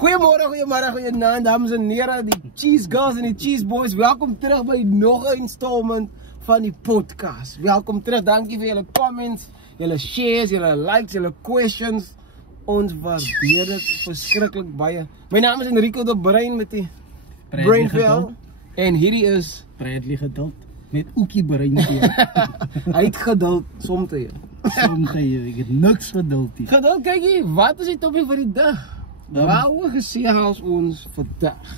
Goeiemorgen, goeiemiddag, goeienaand, dames en heren, die Cheese Girls en die Cheese Boys. Welkom terug bij nog een installment van die podcast. Welkom terug, dankie voor jullie comments, jullie shares, jullie likes, jullie questions. Ons waardeer het verschrikkelijk baie. Mijn naam is Enrico de Brein met die Brainvel. En hierdie is Bradley geduld met Oekie Brein. Hy het geduld, soms jy. Soms jy, ek het niks geduld hier. Geduld, kijk hier, wat is die topic vir die dag? Waaroor gesels ons vandag?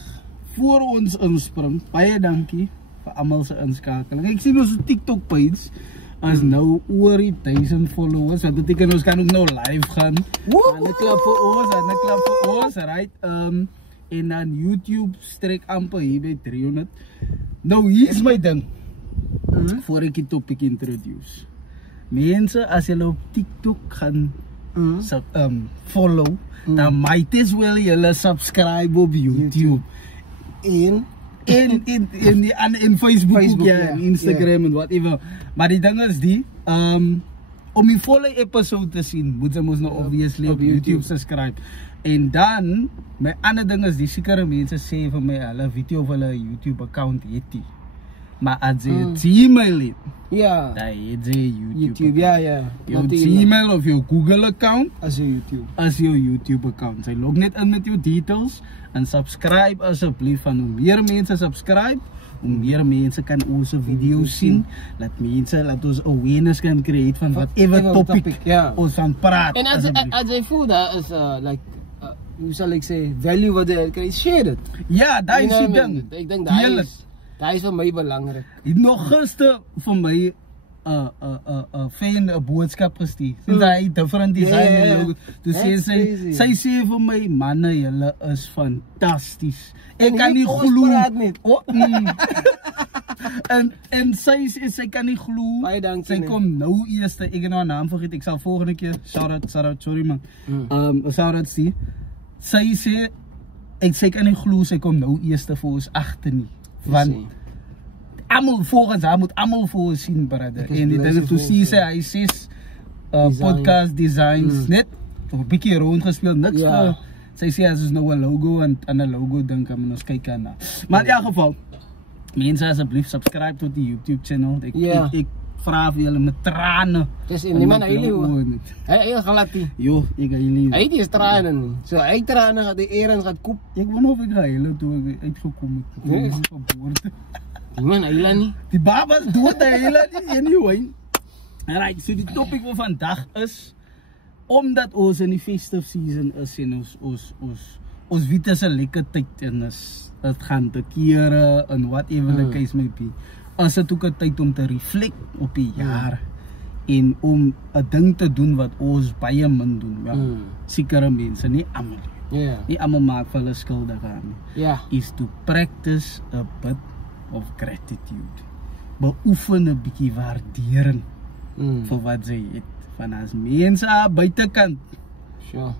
Voor ons inspring, baie dankie vir almal se inskakeling. Ek sien ons TikTok page as nou oor die 1000 followers. Wat beteken ons kan ook nou live gaan. En ek klap vir ons, right? En dan YouTube strek amper hier by 300. Nou hier is my ding. Voor ek die topic introduce. Mense, as julle op TikTok gaan follow, dan might as well julle subscribe op YouTube. In Facebook, ja, Instagram en whatever. Maar die ding is die, om die volle episode te zien, moet ze nou obviously op YouTube subscribe. En dan, my ander ding is die sekere mense sê vir my, hulle video of hulle YouTube account het die. Maar as jy Gmail het, dan het jy YouTube. Ja. Jou Gmail of jou Google account, as jou YouTube account. Sy log net in met jou details en subscribe asseblief. Van hoe meer mense subscribe, hoe meer mense kan onze video's sien. Laat ons awareness kan create van whatever topic ons van praat. En as jy voel dat is hoe sal ek sê, value wat jy kry, share dit. Ja, dat is die ding. Ek dink dat is vir my belangrik. Het nog gister vir my fan 'n boodskap gestuur. Sinds hy different design toe sy sê vir my, manne, julle is fantasties. Ek kan nie glo. En sy kan nie glo. Baie dankie. Sy kom nou eers, ek het nou haar naam vergeet. Ek sal volgende keer shout out, sorry man. Shout out die. Sy sê sy kan nie glo sy kom nou eers vir ons agter nie. Want almal volgens haar moet almal vir ons sien, brother. En die ding toe sê sy, hy sê podcast designs net 'n bietjie rondgespeel, niks vir. Sy sê as ons nou 'n logo en 'n logo dink, kan ons kyk aan. Maar in elk geval, mense asseblief subscribe tot die YouTube channel. Ek vra vir julle met trane. Dis niemand hy hoor. Hy glad nie. Jo, ek hy. Hy het trane nie. So hy trane gaan die eerens gaan koop. Ek wou of ek huil toe ek uitgekom het. Man, hy nie. Die baba is dood, hy nie anyway. Alright, so die topic van vandag is omdat ons in die festive season is en ons weet is 'n lekker tyd en dit gaan te kere en whatever the case may be. As dit ook 'n tyd om te reflect op die jaar en om 'n ding te doen wat ons baie min doen. Sekere mense, nie almal. Nie almal maak vir hulle skuldig aan. Is to practice a bit of gratitude. Beoefen 'n bietjie waardering vir wat jy het. Van as mense buitekant.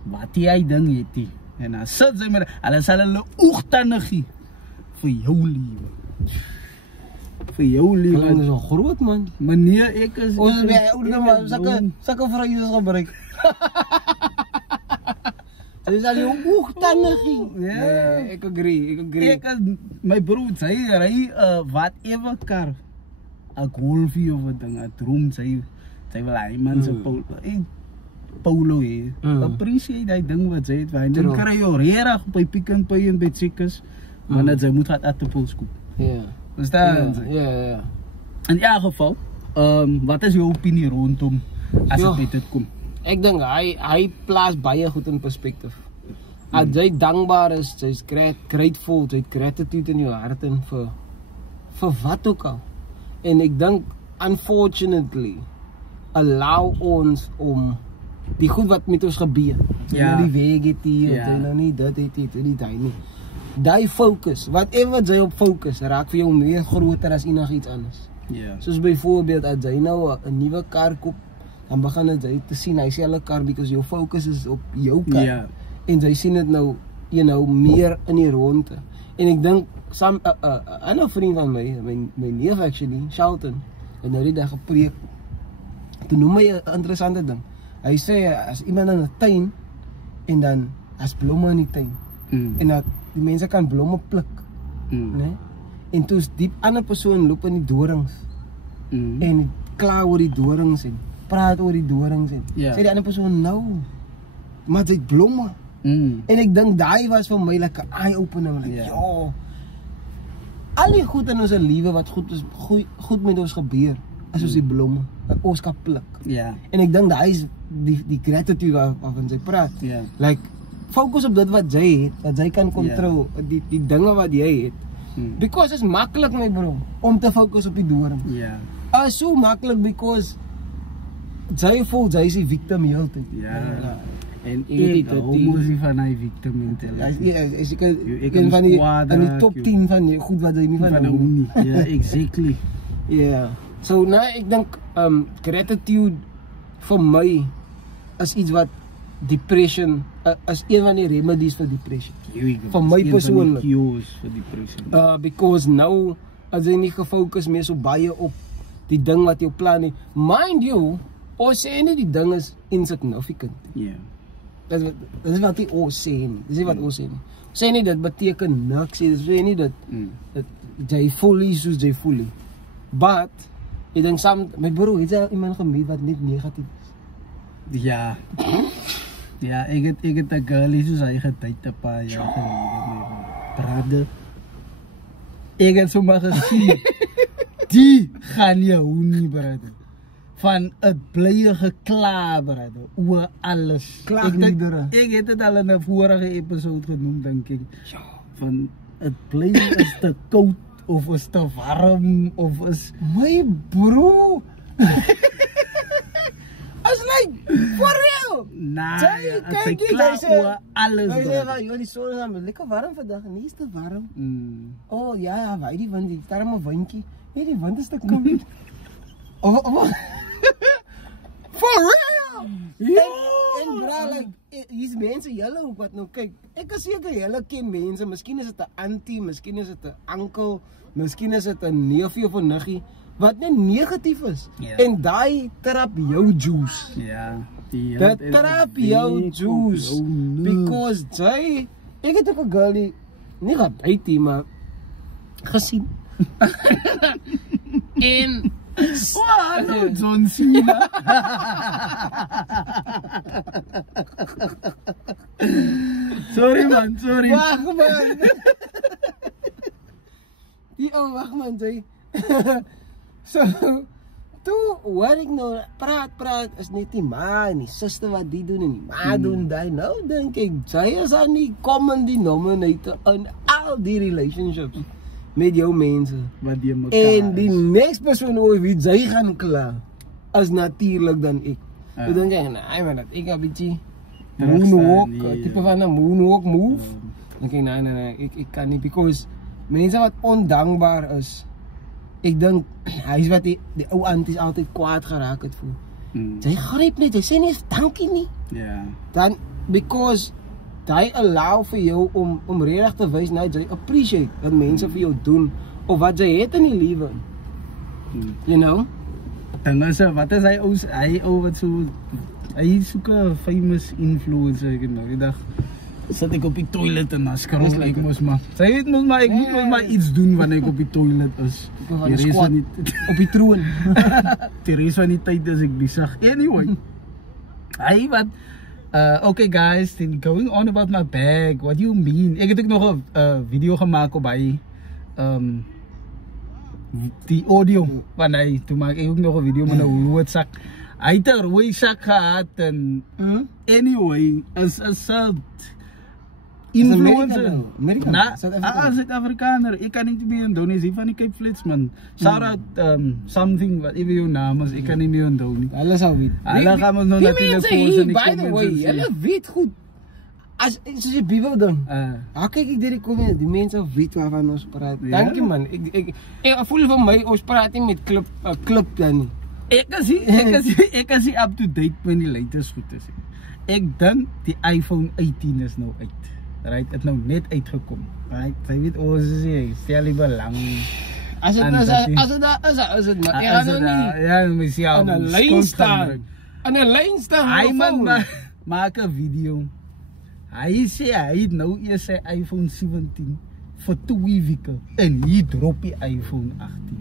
Wat jy ding het jy. En dan sit sy met hulle sal hulle oogtande gee vir jou lewe. Vir jou lewe. Dit is al groot man. Meneer, ek is ons sulke vrouens gebruik. Sy sal jou oogtande gee. Ek agree. My broer, sy ry whatever car. 'n Golfie of 'n ding, 'n droom, sy wil hy man se Polo hê. Appreciate hy ding wat sy het. Dan kry jy regtig by Pick n Pay en by Checkers, want sy moet wat appels koop. Verstaan? Ja. In elk geval, wat is jou opinie rondom as dit dit kom? Ek dink hy plaas baie goed in perspektief. As jy dankbaar is, jy's grateful, jy het gratitude in jou hart en vir wat ook al. En ek dink unfortunately allow ons om die goed wat met ons gebeur. Die weg het hier, nou nie dit het nie daai nie. Daai focus, whatever jy op focus, raak vir jou meer groter as enigiets anders. Soos byvoorbeeld as jy nou 'n nuwe kar koop, dan begin jy te sien hy sê hulle kar because jou focus is op jou kar. En jy sien dit nou, meer in die ronde. En ek dink 'n ander vriend van my neef actually, Shelton, en nou die dag gepreek. Toe noem hy 'n interessante ding. Hy sê as iemand in 'n tuin en dan as blomme in die tuin. en dat die mense kan blomme pluk, né? En toe is die ander persoon loop in die dorings en kla oor die dorings en praat oor die dorings en sê die ander persoon nou, maar dit blomme. En ek dink daai was vir my like 'n eye-opener, like, ja. Al die goed in ons lewe wat goed met ons gebeur, as ons die blomme, ons kan pluk. En ek dink daai is die gratitude waarvan sy praat. Like, focus op dit wat jy het, wat jy kan control, die dinge wat jy het. Because it's maklik, my bro, om te focus op die dorings. Is so maklik because jy voel jy is die victim heeltyd. En ek hou mos nie van die victim mentality. Is ek een van die top 10 van die goed wat jy nie van hou nie. Ja, exactly. So nou ek dink gratitude vir my is iets wat depression is een van die remedies vir depression. Vir my persoonlik. Because nou as jy nie gefokus meer so baie op die ding wat jou plan het. Mind you, ons sê nie die ding is insignificant. Dit is wat die ons sê nie. Dit is wat ons sê nie. Ons sê nie dit beteken niks. Dit sê nie dat jy voel nie soos jy voel nie. But ek dink my bro, het jy iemand gemeet wat net negatief is? Ja, ek het 'n girlie soos hy getyd 'n paar jaar gelede. Brade. Ek het sommer gesien. Die gaan jou nie, brade. Van 'n blye gekla, brade, oor alles. Ek het dit al in 'n vorige episode genoem, dink ek. Van 'n blye is te koud of is te warm of is my bro. As like for real. Sy klaar oor alles. Hy sê jy die son is lekker warm vandag, nie is te warm. Oh ja, wy die wind, daar is 'n windjie. Nee, die wind is te koud. For real? En bra, like, hier's mense julle ook wat nou kyk. Ek is seker julle ken mense, miskien is dit 'n auntie, miskien is dit 'n oom, miskien is dit 'n neefie of 'n niggie wat net negatief is. En daai trap jou juice. Dat trap jou juice. Because ek het ook 'n girlie nie gedate maar gesien. En hallo John Cena. Sorry man. Wag man. Wag man, jy. So, toe hoor ek nou praat is net die ma en die suster wat die doen en die ma doen die. Nou dink ek, sy is aan die common denominator in al die relationships met jou mense. En die next persoon oor wie jy gaan kla is natuurlijk dan ek. Toe dink ek, nee man, dat ek 'n bietjie moonwalk, type van 'n moonwalk move. Dink ek, nee, ek kan nie, because mense wat ondankbaar is, ek dink, hy is wat die ou aunties altyd kwaad geraak het voel. Sy gryp net, hy sê nie eens dankie nie. Dan, because hy allow vir jou om regtig te wys, nou jy appreciate wat mense vir jou doen, of wat jy het in die lewe. You know? En also, wat is hy wat so, hy soek 'n famous influencer, ek nou, die dag, sit ek op die toilet en dan scroll ek mos maar. Sy weet mos maar, ek moet mos maar iets doen wanneer ek op die toilet is. Op die troon. Die res van die tyd is ek besig. Anyway. Hy wat, okay guys, then going on about my bag, what do you mean? Ek het ook nog 'n video gemaak op hy, die audio van hy, toe maak ek ook nog 'n video met 'n roodsak. Hy het 'n rooi sak gehad en anyway, as influencer. Suid-Afrikaner. Ek kan nie meer onthou nie, is van die Cape Flats man. Shout out something, whatever jou naam is, ek kan nie meer onthou nie. Hulle sal weet. Hulle gaan ons nou natuurlik post in die comments. Hulle weet goed. As soos die Bybel ding. Kyk ek deur die comments, die mense weet waarvan ons praat. Dankie man. Ek voel vir my ons praat nie met klip dan nie. Ek is up to date met die latest goed is. Ek dink die iPhone 18 is nou uit. Right, het nou net uitgekom. Right, jy weet ons is stel nie belang. As dit maar ek gaan nie. Ja, mens ja. En 'n lyn staan. Hy man maak 'n video. Hy sê hy het nou eers sy iPhone 17 vir 2 weke en hier drop die iPhone 18.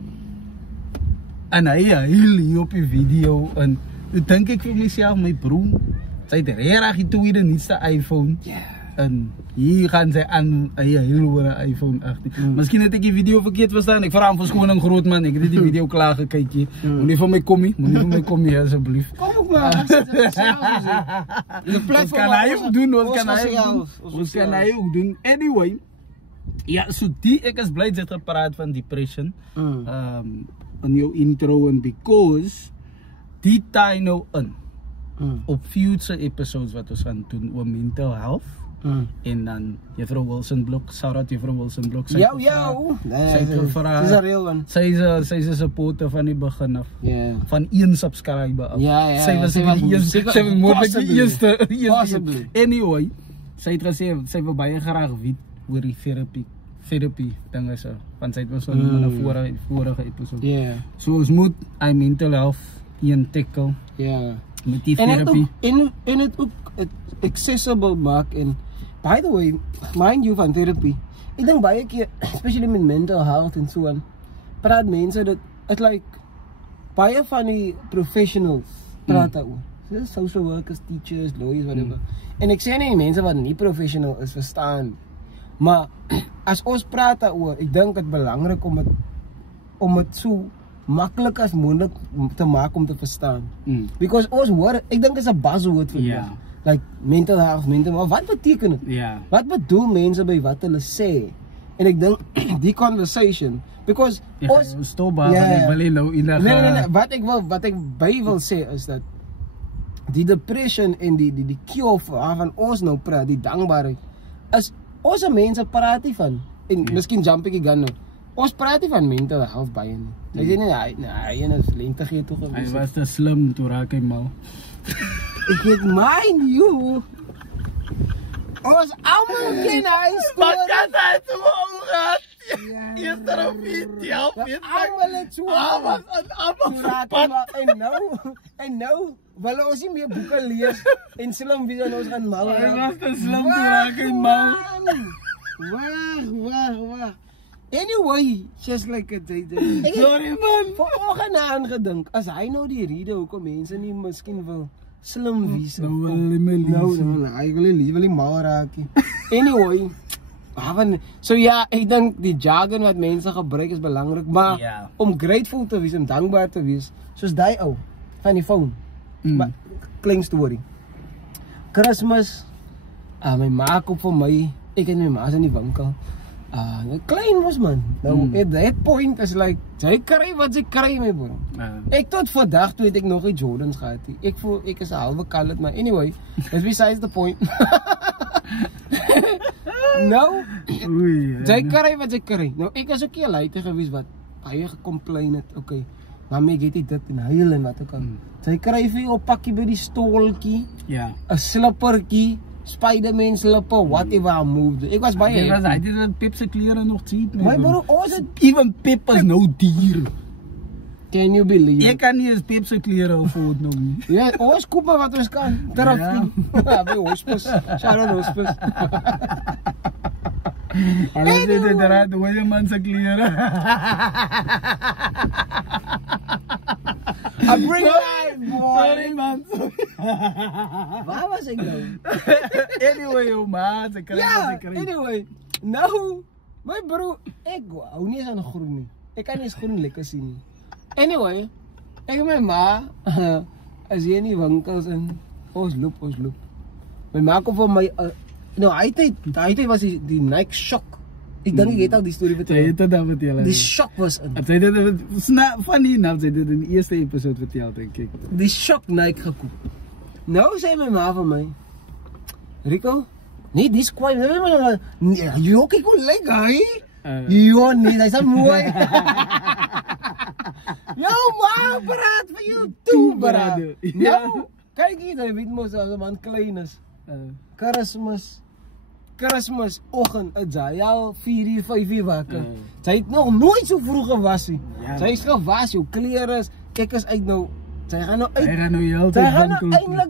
En hy heel hier op die video en toe dink ek vir myself, my broer, sy het regtig die tweede nuutste iPhone. En hier gaan sy aan hy heel oor 'n iPhone 18. Miskien het ek die video verkeerd verstaan. Ek vra hom verskoning groot man. Ek het die video klaar gekyk hier. Moenie vir my kom hier asseblief. Kom ook maar. Ons kan hy ook doen. Anyway, ja, so ek is bly jy het gepraat van depression. In jou intro en because die taai nou in op future episodes wat ons gaan doen oor mental health. En dan juffrou Wilson Blok, shout-out juffrou Wilson Blok. Sy is 'n real one. Sy is 'n supporter van die begin af. Van 1 subscriber af. Sy was die eerste. Anyway, sy het gesê sy wil baie graag weet oor die therapy dinge so. Want sy het was in 'n vorige episode. So ons moet mental health in tackle. Met die therapy. En het ook accessible maak en by the way, mind you van therapy. Ek dink baie keer, especially met mental health en so aan, praat mense dat it's like baie van die professionals praat daaroor. So social workers, teachers, lawyers, whatever. En ek sê nie mense wat nie professional is verstaan. Maar as ons praat daaroor, ek dink dit belangrik om dit so maklik as moontlik te maak om te verstaan. Because ons hoor, ek dink is 'n buzzword vir dit. Like mental health, wat beteken dit? Wat bedoel mense by wat hulle sê? En ek dink die conversation because ons stop maar ek wil nou nee, wat ek by wil sê is dat die depression en die cure waarvan ons nou praat, die dankbaarheid is ons mense praat nie van en miskien jump ek gun nou. Ons praat nie van mental health baie nie. Hy sê nie hy is lentigheid toe gewees. Hy was te slim toe raak hy mal. Ek het mind you. Ons almal ken hy storie. Wat kan hy toe omgaan? Eerder video. Almal het so. Almal en nou wil ons nie meer boeke lees en slim wie ons gaan mal. Hy was te slim toe raak hy mal. Wag. Anyway, just like a day. Sorry man. Vanoggend aangedink, as hy nou die rede hoekom mense nie miskien wil slim wees. Nou, hy wil nie mal raak nie. Anyway, so ja, ek dink die jargon wat mense gebruik is belangrik, maar om grateful te wees, om dankbaar te wees, soos die ou van die phone. Maar klein story. Kersfees, my ma koop vir my, ek en my ma is in die winkel. Klein was man. Nou, at that point is like, sy kry wat sy kry my bro. Ek tot vandag toe het ek nog die Jordans gehad. Ek is 'n halwe colored, maar anyway, that's besides the point. Nou, sy kry wat sy kry. Nou, ek is ook nie luite gewees wat baie gecomplain het. Okay, mami, ek het dit en huil en wat ook al. Sy kry vir jou 'n pakkie by die stoltjie. 'n slippertjie. Spider-Man slippe, whatever I moved. Ek was baie hy het Pep se klere nog cheap. My bro, ons het even Pep is nou duur. Can you believe? Ek kan nie eens Pep se klere afford nou nie. Ja, ons koop maar wat ons kan. Terug. By hospis. Sharon hospis. Alles dit eruit, hoe jy man se klere. I bring life, boy. Sorry man. Waar was ek nou? Anyway, man, se kry. Anyway. Nou, my bro, ek hou nie eens aan groen nie. Ek kan nie eens groen lekker sien nie. Anyway, ek en my ma as jy in die winkels en ons loop. My ma kom vir my nou, hy het was die Nike shock. Ek dink ek het al die storie vertel. Jy het dit dan vertel. Die shock was in. Sy het dit funny enough, sy het dit in die eerste episode vertel, dink ek. Die shock Nike gekoop. Nou sê my ma vir my, Rico, nee, dis kwaai. Jy ook ek kon lyk, hy? Jo, nee, dis is mooi. Jou ma praat vir jou toe, brad. Nou, kyk hier, jy weet mos as 'n man klein is. Kersfees oggend, jy al 4:00, 5:00 wakker. Sy het nog nooit so vroeg gewas nie. Sy is gewas, jou klere is, ek is uit nou, sy gaan nou uit. Sy gaan nou heeltyd winkel.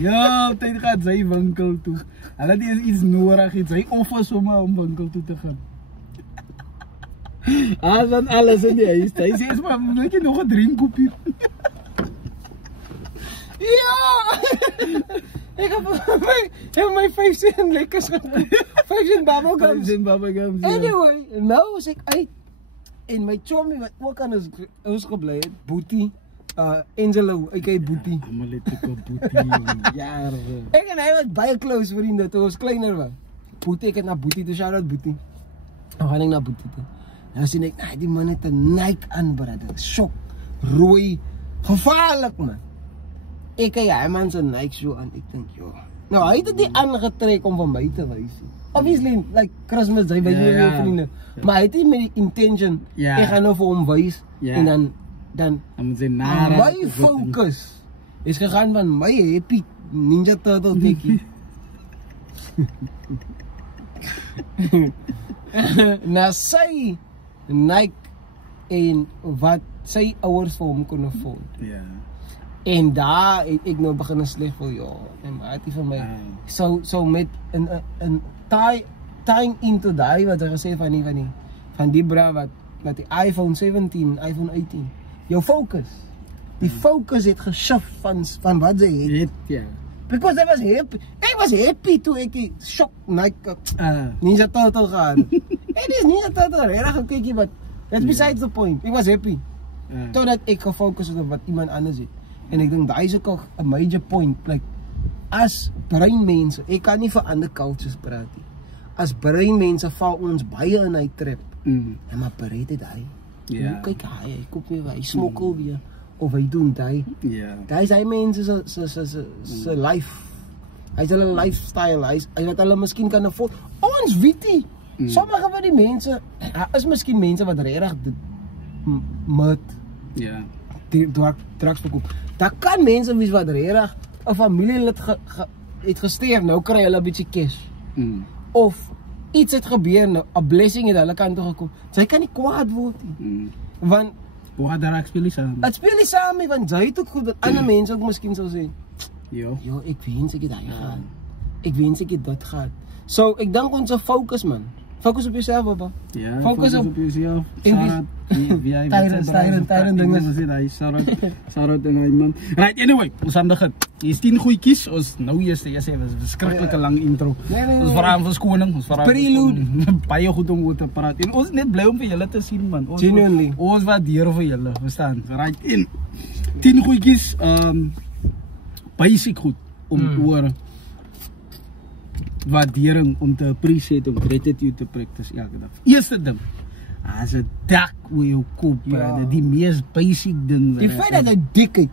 Ja, tyd gaan sy winkel toe. Hulle het iets nodig, sy offer sommer om winkel toe te gaan. Dan alles in die huis. Hy sê, maar moet ek nog 'n drinkkoppie? Ja! Ek heb my 5 cent lekkers gekoop. 5 cent bubblegums. 5 cent bubblegums. Anyway, nou was ek uit. En my chommy wat ook aan ons gebly het, Boetie. Angelo, ek het Boetie. Almal het ek op Boetie. Ja. Ek en hy was baie close vriende toe ons kleiner was. Boetie, ek het na Boetie toe, shout out Boetie. Dan gaan ek na Boetie toe. Nou sien ek, die man het 'n Nike aan, brother. Shock, rooi, gevaarlik man. Ek kyk hy man se Nike shoe aan, ek dink, joh. Nou, hy het dit nie aangetrek om van my te wys nie. Obviously, like Christmas, hy wys nie meer vriende. Maar hy het nie met die intention, ek gaan nou vir hom wys, en dan my focus is gegaan van my happy Ninja Turtle tekkie. Na sy Nike en wat sy ouers vir hom kon afford. En daar het ek nou begin sleg vir en maatie van my so met 'n tying into daai wat hy gesê van die bra wat die iPhone 17, iPhone 18. Jou focus. Die focus het geshift van wat sy het. Because I was happy. I was happy toe ek shock Nike Ninja Turtle gehad. It is Ninja Turtle regtig gekykie, but that's besides the point. Ek was happy. Totdat ek gefokus het op wat iemand anders het. En ek dink daai is ook 'n major point, like as breinmense, ek kan nie vir ander cultures praat nie. As breinmense val ons baie in hy trap. En maar bereid het hy. Kyk hy koop nie, hy smokkel weer of hy doen daai. Daai is hy mense se life. Hy het hulle lifestyle, hy wat hulle miskien kan afford. Ons weet nie. Sommige van die mense is miskien mense wat regtig met drugs verkoop. Daar kan mense wees wat regtig 'n familielid het gesterf, nou kry hulle 'n bietjie cash. Of iets het gebeur, nou 'n blessing het hulle kant toe gekom. Sy kan nie kwaad word nie. Want daar speel nie saam. Dit speel nie saam nie, want jy het ook goed dat ander mense ook miskien sou sê. Jo, ek wens ek het daai gehad. Ek wens ek het dit gehad. So, ek dink ons focus man. Focus op jouself, papa. Focus op jouself. Tyrend dinge. Sarot en hy man. Right, anyway, ons aan begin. Hier's 10 goedjies. Ons nou eers was 'n verskriklike lang intro. Ons vra aan verskoning, ons vra prelude. Baie goed om oor te praat. En ons net bly om vir julle te sien man. Genuinely. Ons waardeer vir julle, verstaan? Right in. 10 goedjies basic goed om oor waardering om te appreciate, om gratitude te practice elke dag. Eerste ding, as 'n dak hoe jy koop, die mees basic ding. Die feit dat hy dik het,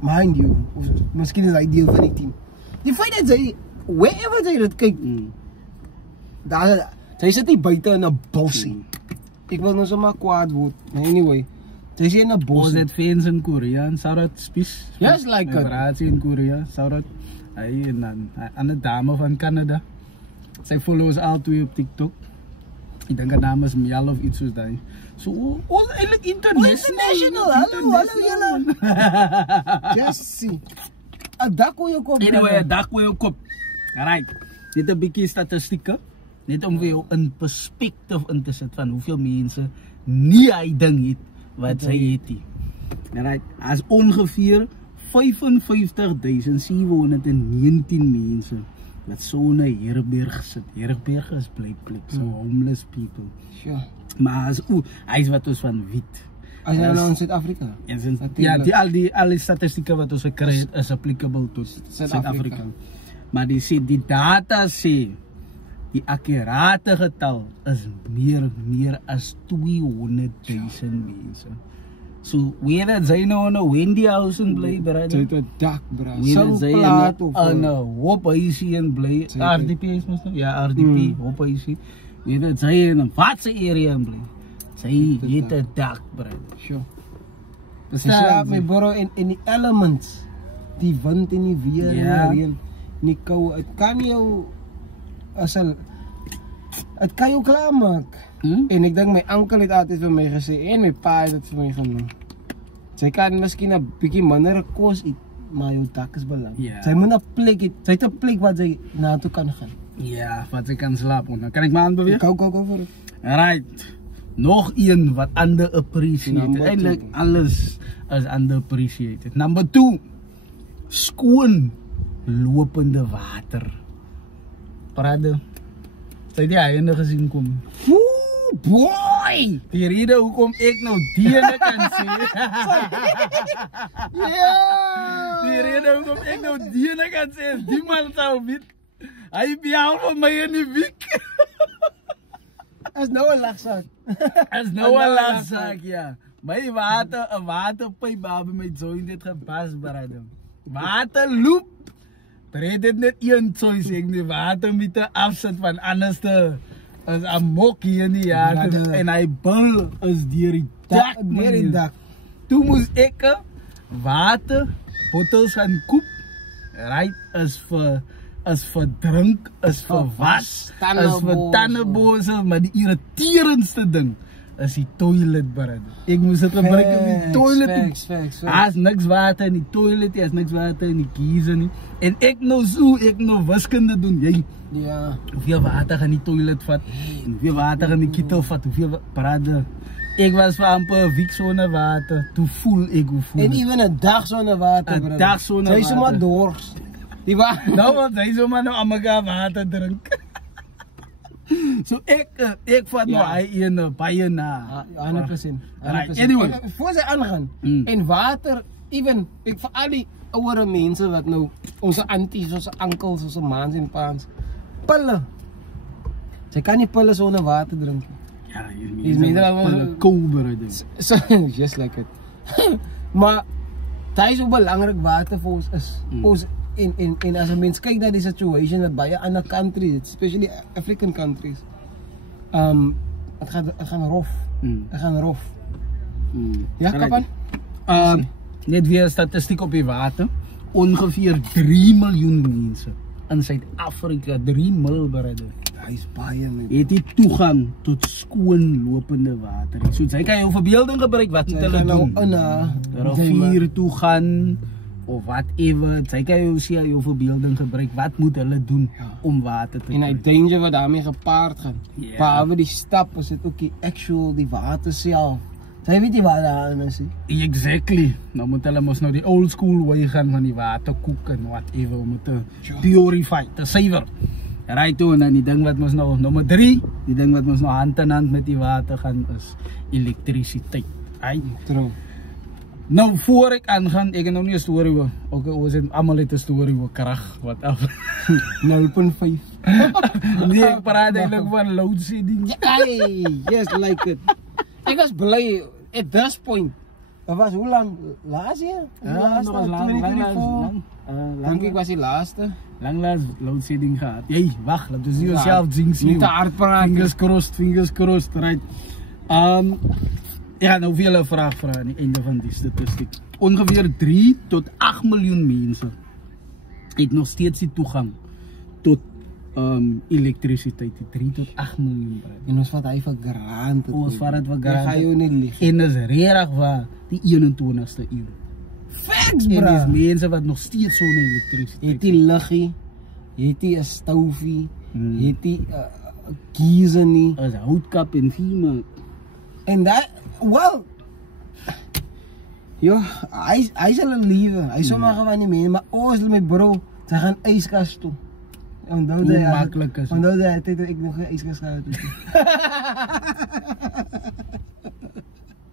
mind you, of miskien is hy deel van die team. Die feit dat hy, wherever jy dit kyk, hy sit nie buite in 'n bossie. Ek wil nou sommer kwaad word, anyway. Hy sê in 'n bos. Ons het fans in Korea, en Sarot spies. Yes, like it. Operatie in Korea, Sarot. Hy en dan 'n dame van Canada. Sy follow ons al twee op TikTok. Ek dink haar naam is Miel of iets soos daai. So ons eintlik international. Hallo julle. Just see. 'n dak hoe jy koop. Anyway, 'n dak hoe jy koop. Alright. Net 'n bietjie statistieke, net om vir jou in perspektief in te sit van hoeveel mense nie hy ding het wat sy het nie. Alright, as ongeveer 55.719 mense wat so 'n herberg sit. Herberg is blyplek, so homeless people. Sure. Maar as hy is wat ons van weet. As jy nou in Suid-Afrika. Ja, al die statistieke wat ons gekry het is applicable to Suid-Afrika. Maar die data sê die akkurate getal is meer as 200.000 mense. So, weer dat sy nou in 'n Wendy house in bly, brother. Sy het 'n dak, bro. So plaat of 'n hoop huisie in bly. RDP is mos nou? Ja, RDP, hoop huisie. Weer dat sy in 'n watse area in bly. Sy het 'n dak, brother. Sure. Dis slaap my bro in die elements. Die wind en die weer en die reën, die kou. Dit kan jou dit kan jou klaarmaak. En ek dink my oom het altyd vir my gesê en my pa het dit vir my genoem. Sy kan miskien 'n bietjie minder kos eet, maar jou dak is belangrijk. Ja. Zij moet een plek, zij heeft een plek waar zij naartoe kan gaan. Ja, wat ik kan slapen. Dan kan ik me aanbewegen. Go voor het. Right. Nog een wat underappreciated. Number Eigenlijk 2. alles is underappreciated. Number 2. Skoon lopende water. Parade. Sy die einde gesien kom. Oeh, boy! Die rede hoekom ek nou die ene kan sê. Ja! Die rede hoekom ek nou die ene kan sê is die man sou weet. Hy behaal van my in die week. Is nou een lachzak. Is nou een lachzak, ja. My water, een waterpijp bij my joint het gepast, brother. Water loop. Er het dit net een choice, ek die water met de afzet van anders te. Is een mok hier nie, ja. En hy bul is dier die dak. Dier die dak. Toen moest ek water, bottels gaan koop. Right, is vir drink, is vir was, is vir tannenbose, maar die irriterendste ding is die toilet, brother. Ek moes het gebruik in die toilet. Facts. As niks water in die toilet, as niks water in die kiezen nie. En ek nou wiskunde doen, jy. Ja. Hoeveel water gaan die toilet vat, en hoeveel water gaan die kittel vat, hoeveel, brother. Ek was vir amper 'n week sonder water, toe voel ek hoe voel. En even een dag zonder water, brother. Een dag zonder water. Zij is maar doors. Die water. Nou, want hy so maar nou aan mekaar water drink. So ek vat nou hy een baie na. 100%. Right, anyway. Voor zij aangaan. En water, even, ek vir al die ouere mense wat nou, onze aunties, onze onkels, onze maans en paans, pille. Zij kan nie pille sonder water drinken. Ja, hier mense koelbere ding. Just like it. Maar, dat is hoe belangrijk water voor ons is. Ons, en as 'n mens kyk na die situation dat baie ander countries, especially African countries, het gaan rof. Het gaan rof. Ja, Kapan? Net weer statistiek op die water. Ongeveer 3 miljoen mense in Suid-Afrika, 3 miljoen brother. Daar is baie mense. Het die toegang tot skoon lopende water. So jy kan jou verbeelding gebruik wat moet hulle doen. Rivier toe gaan of whatever, sy kan jou verbeelding gebruik, wat moet hulle doen om water te kry. En die danger wat daarmee gepaard gaan. Yeah. Behalwe die stap, is dit ook die water self. Sy weet nie wat daarin is nie. Exactly. Nou moet hulle mos nou die old school way gaan van die water koek en whatever, om te purify, te suiwer. Right toe, en dan die ding wat mos nou, nummer 3, die ding wat mos nou hand in hand met die water gaan is elektrisiteit. True. Nou, voor ek aangaan, ek het nog nie 'n storie oor. Ons het almal het 'n storie oor krag wat af. 0.5. Nee, ek praat eintlik van load shedding. Yes, like it. Ek was bly at this point. Dat was hoe lang? Last year? Ja, dat was lang. Denk ik was die laatste. Lang load shedding gehad. Jy, wag, laat ons nie jouself jinx nie. Niet te hard praten. Fingers crossed, right. Ja, nou veel vraag aan die einde van die statistiek. Ongeveer 3 tot 8 miljoen mense het nog steeds die toegang tot elektrisiteit. 3 tot 8 miljoen. En ons vat hy vir grant. Ons vat het vir grant. Ek ga jou nie lieg. En is regtig waar die 21ste eeu. Facts, bro. En dis mense wat nog steeds sonder elektrisiteit. Jy het die liggie, jy het die stoufie, jy het die kiezer nie. As houtkap en vier. En dat, well, joh, hy sal een liewe, hy sommige van die mense, maar ons met bro, sy gaan ijskast toe. Onthou dat hy, ek nog geen ijskast gehad het.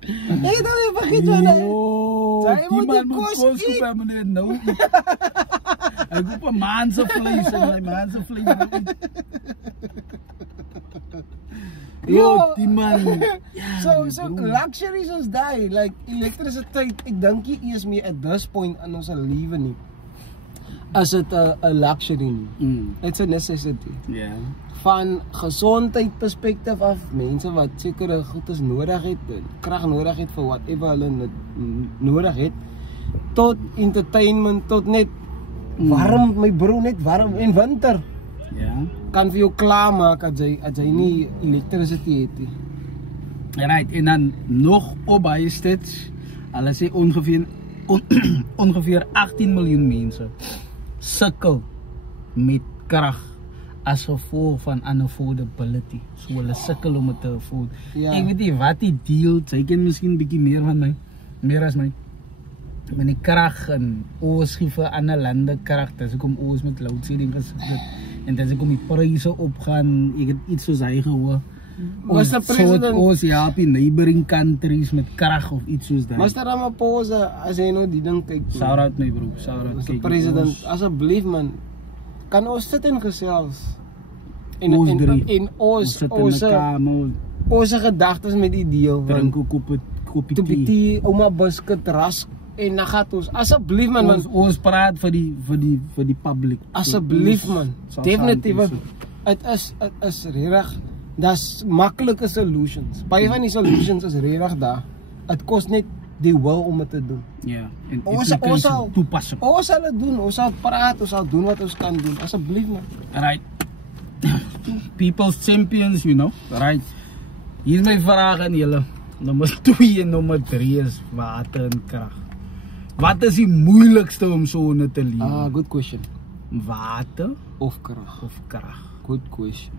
Ek het alweer vergeet van hy. Sy moet die kos koop, hy moet dit nou eet. Hy koop een maanse vlees en die maanse vlees moet eet. Yo, die man. So luxuries ons die, like elektrisiteit, ek dink nie eers meer at this point in ons lewe nie. As dit 'n luxury nie. It's a necessity. Ja. Van gesondheid perspektief af, mense wat sekere goedes nodig het, krag nodig het vir whatever hulle nodig het, tot entertainment, tot net warm, my bro, net warm in winter. Ja. Kan vir jou klaarmaak as jy nie elektrisiteit het nie. Right, en dan nog op baie steeds, hulle sê ongeveer ongeveer 18 miljoen mense sukkel met krag as gevolg van unaffordability. So hulle sukkel om dit te afford. Ja. Ek weet nie wat die deal, sy ken miskien bietjie meer van my, meer as my. Met die krag en ons gee vir ander lande krag, dis hoekom ons met loadshedding gesit en dis hoekom die pryse opgaan. Ek het iets soos hy gehoor. Was the president ons help die neighboring countries met krag of iets soos dat. Mr. Ramaphosa, as hy nou die ding kyk. Shout out my bro, shout out. Mr. President, asseblief man, kan ons sit en gesels en ons gedagtes met die deel drink 'n koppie tee, ouma biscuit rask en dan gaan ons asseblief man, ons praat vir die public. Asseblief man, definitief. Dit is regtig. Daar's maklike solutions. Baie van die solutions is regtig daar. Dit kos net die wil om dit te doen. Ja, en ons sal toepassing. Ons sal dit doen. Ons sal praat, ons sal doen wat ons kan doen. Asseblief man. Right. People's champions, you know. Right. Hier is my vraag aan julle. Nommer 2 en nommer 3 is water en krag. Wat is die moeilikste om so onder te leef? Good question. Water of krag? Good question.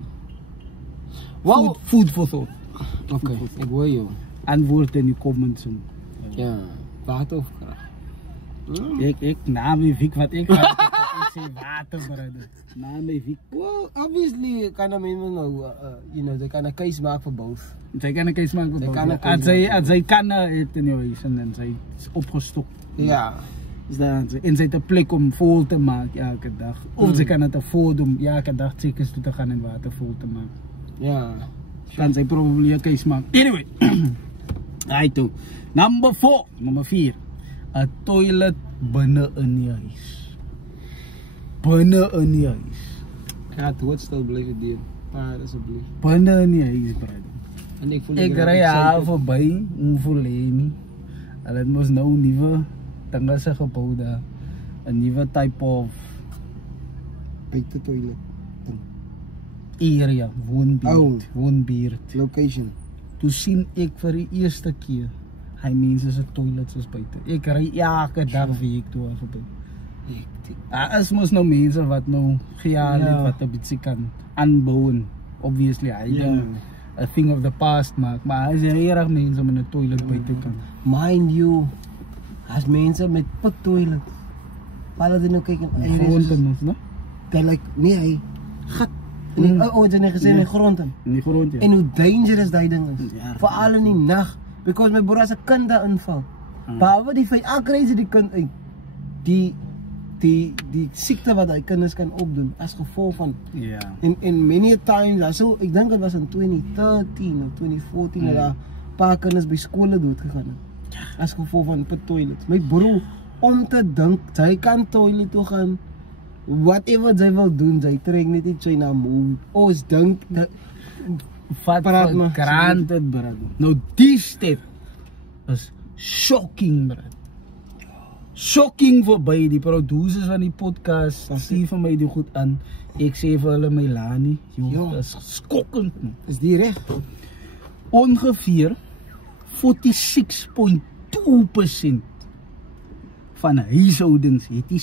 Well, food for thought. Okay, ek hoor jou. Antwoord in die comments. Ja, water of krag? Ek na my Vic wat ek sê water brother. Na my Vic. Well, obviously kan I mean nou, they kan 'n case maak vir both. Sy kan 'n case maak vir both. As sy kan het in jou huis en sy is opgestok. Ja. En sy het 'n plek om vol te maak elke dag. Of sy kan dit afford om elke dag checkers toe te gaan en water vol te maak. Ja. Kan sy probably 'n case maak. Anyway. Right toe. Number 4. 'n toilet binne in die huis. Binne in die huis. Ja, dit stil bly gedeel. Maar asseblief. Binne in die huis, brother. En ek voel ek ry haar verby, onvolledig. Hulle het mos nou nuwe dinge se gebou daar. 'n nuwe type of buite toilet area, woonbuurt, location. Toe sien ek vir die eerste keer hy mense se toilets is buite. Ek ry elke dag week toe verby. Daar is mos nou mense wat nou gejaar het wat 'n bietjie kan aanbou en obviously a thing of the past maak, maar as jy reg mense om in 'n toilet buite kan. Mind you, as mense met put toilet. Hulle dit nou kyk en grond, no? They like nee, gat. Jy het gesê in die grond in. In die grond, ja. En hoe dangerous daai ding is. Veral in die nag, because my broer as 'n kind daar inval. Behalwe die feit kry die kind uit. Die siekte wat hy kinders kan opdoen as gevolg van en many times so ek dink dit was in 2013 of 2014 dat daar paar kinders by skole dood gegaan het as gevolg van put toilets. My broer om te dink hy kan toilet toe gaan, whatever jy wil doen, jy trek net iets sy na moed. Ons dink dat vat maar granted brother. Nou die step is shocking brother. Shocking voorbij, die producers van die podcast sê vir my die goed aan. Ek sê vir hulle my Lani, dat is skokkend. Is die reg? Ongeveer 46.2% van huishoudings het die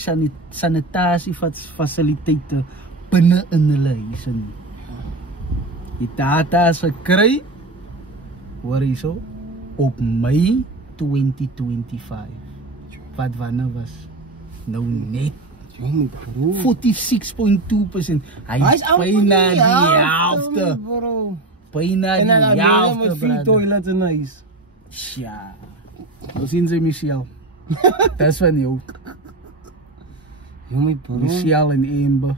sanitasiefasiliteite binne in hulle huise. Die data is gekry, hoor hierso, op Mei 2025. Wat wanneer was nou net 46.2%. Hy is byna die helfte. Byna die helfte met 4 toilets in huis. Ja. Nou sien sy Michelle. Dis van jou. My bro. Michelle en Amber.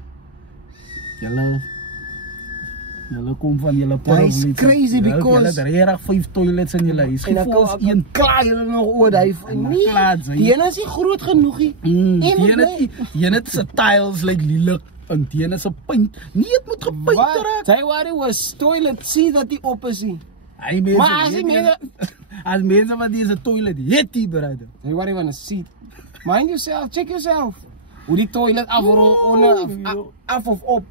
Julle kom van julle parents. It's crazy because julle het 5 toilets in julle huis. En dan een klaar julle nog oor hy. Nee, die ene is nie groot genoeg nie. Die ene se tiles like lelik en die ene se paint. Nee, dit moet gepaint raak. Sy worry was toilet see dat die op is nie. Maar as mense wat die toilet het die brother. Sy worry van 'n seat. Mind yourself, check yourself. Hoe die toilet af of op.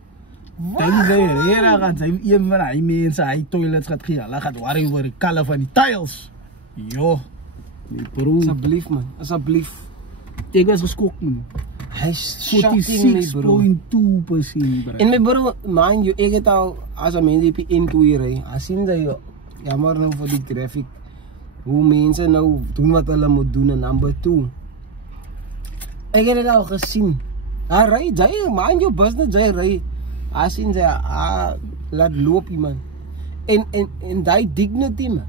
Dan sy gaan sy een van hy mense hy toilets gaan gee. Hulle gaan worry oor die color van die tiles. Jo. Nee, bro. Asseblief man, asseblief. Ek is geskok man. Hy's shocking my bro. 46.2%, bro. En my bro, mind you, ek het al as 'n mens op die N2 ry, as sien jy jammer nou vir die traffic. Hoe mense nou doen wat hulle moet doen en number 2. Ek het dit al gesien. Hy ry, jy mind jou business, jy ry. As sien jy laat loop iemand. En daai dignity man.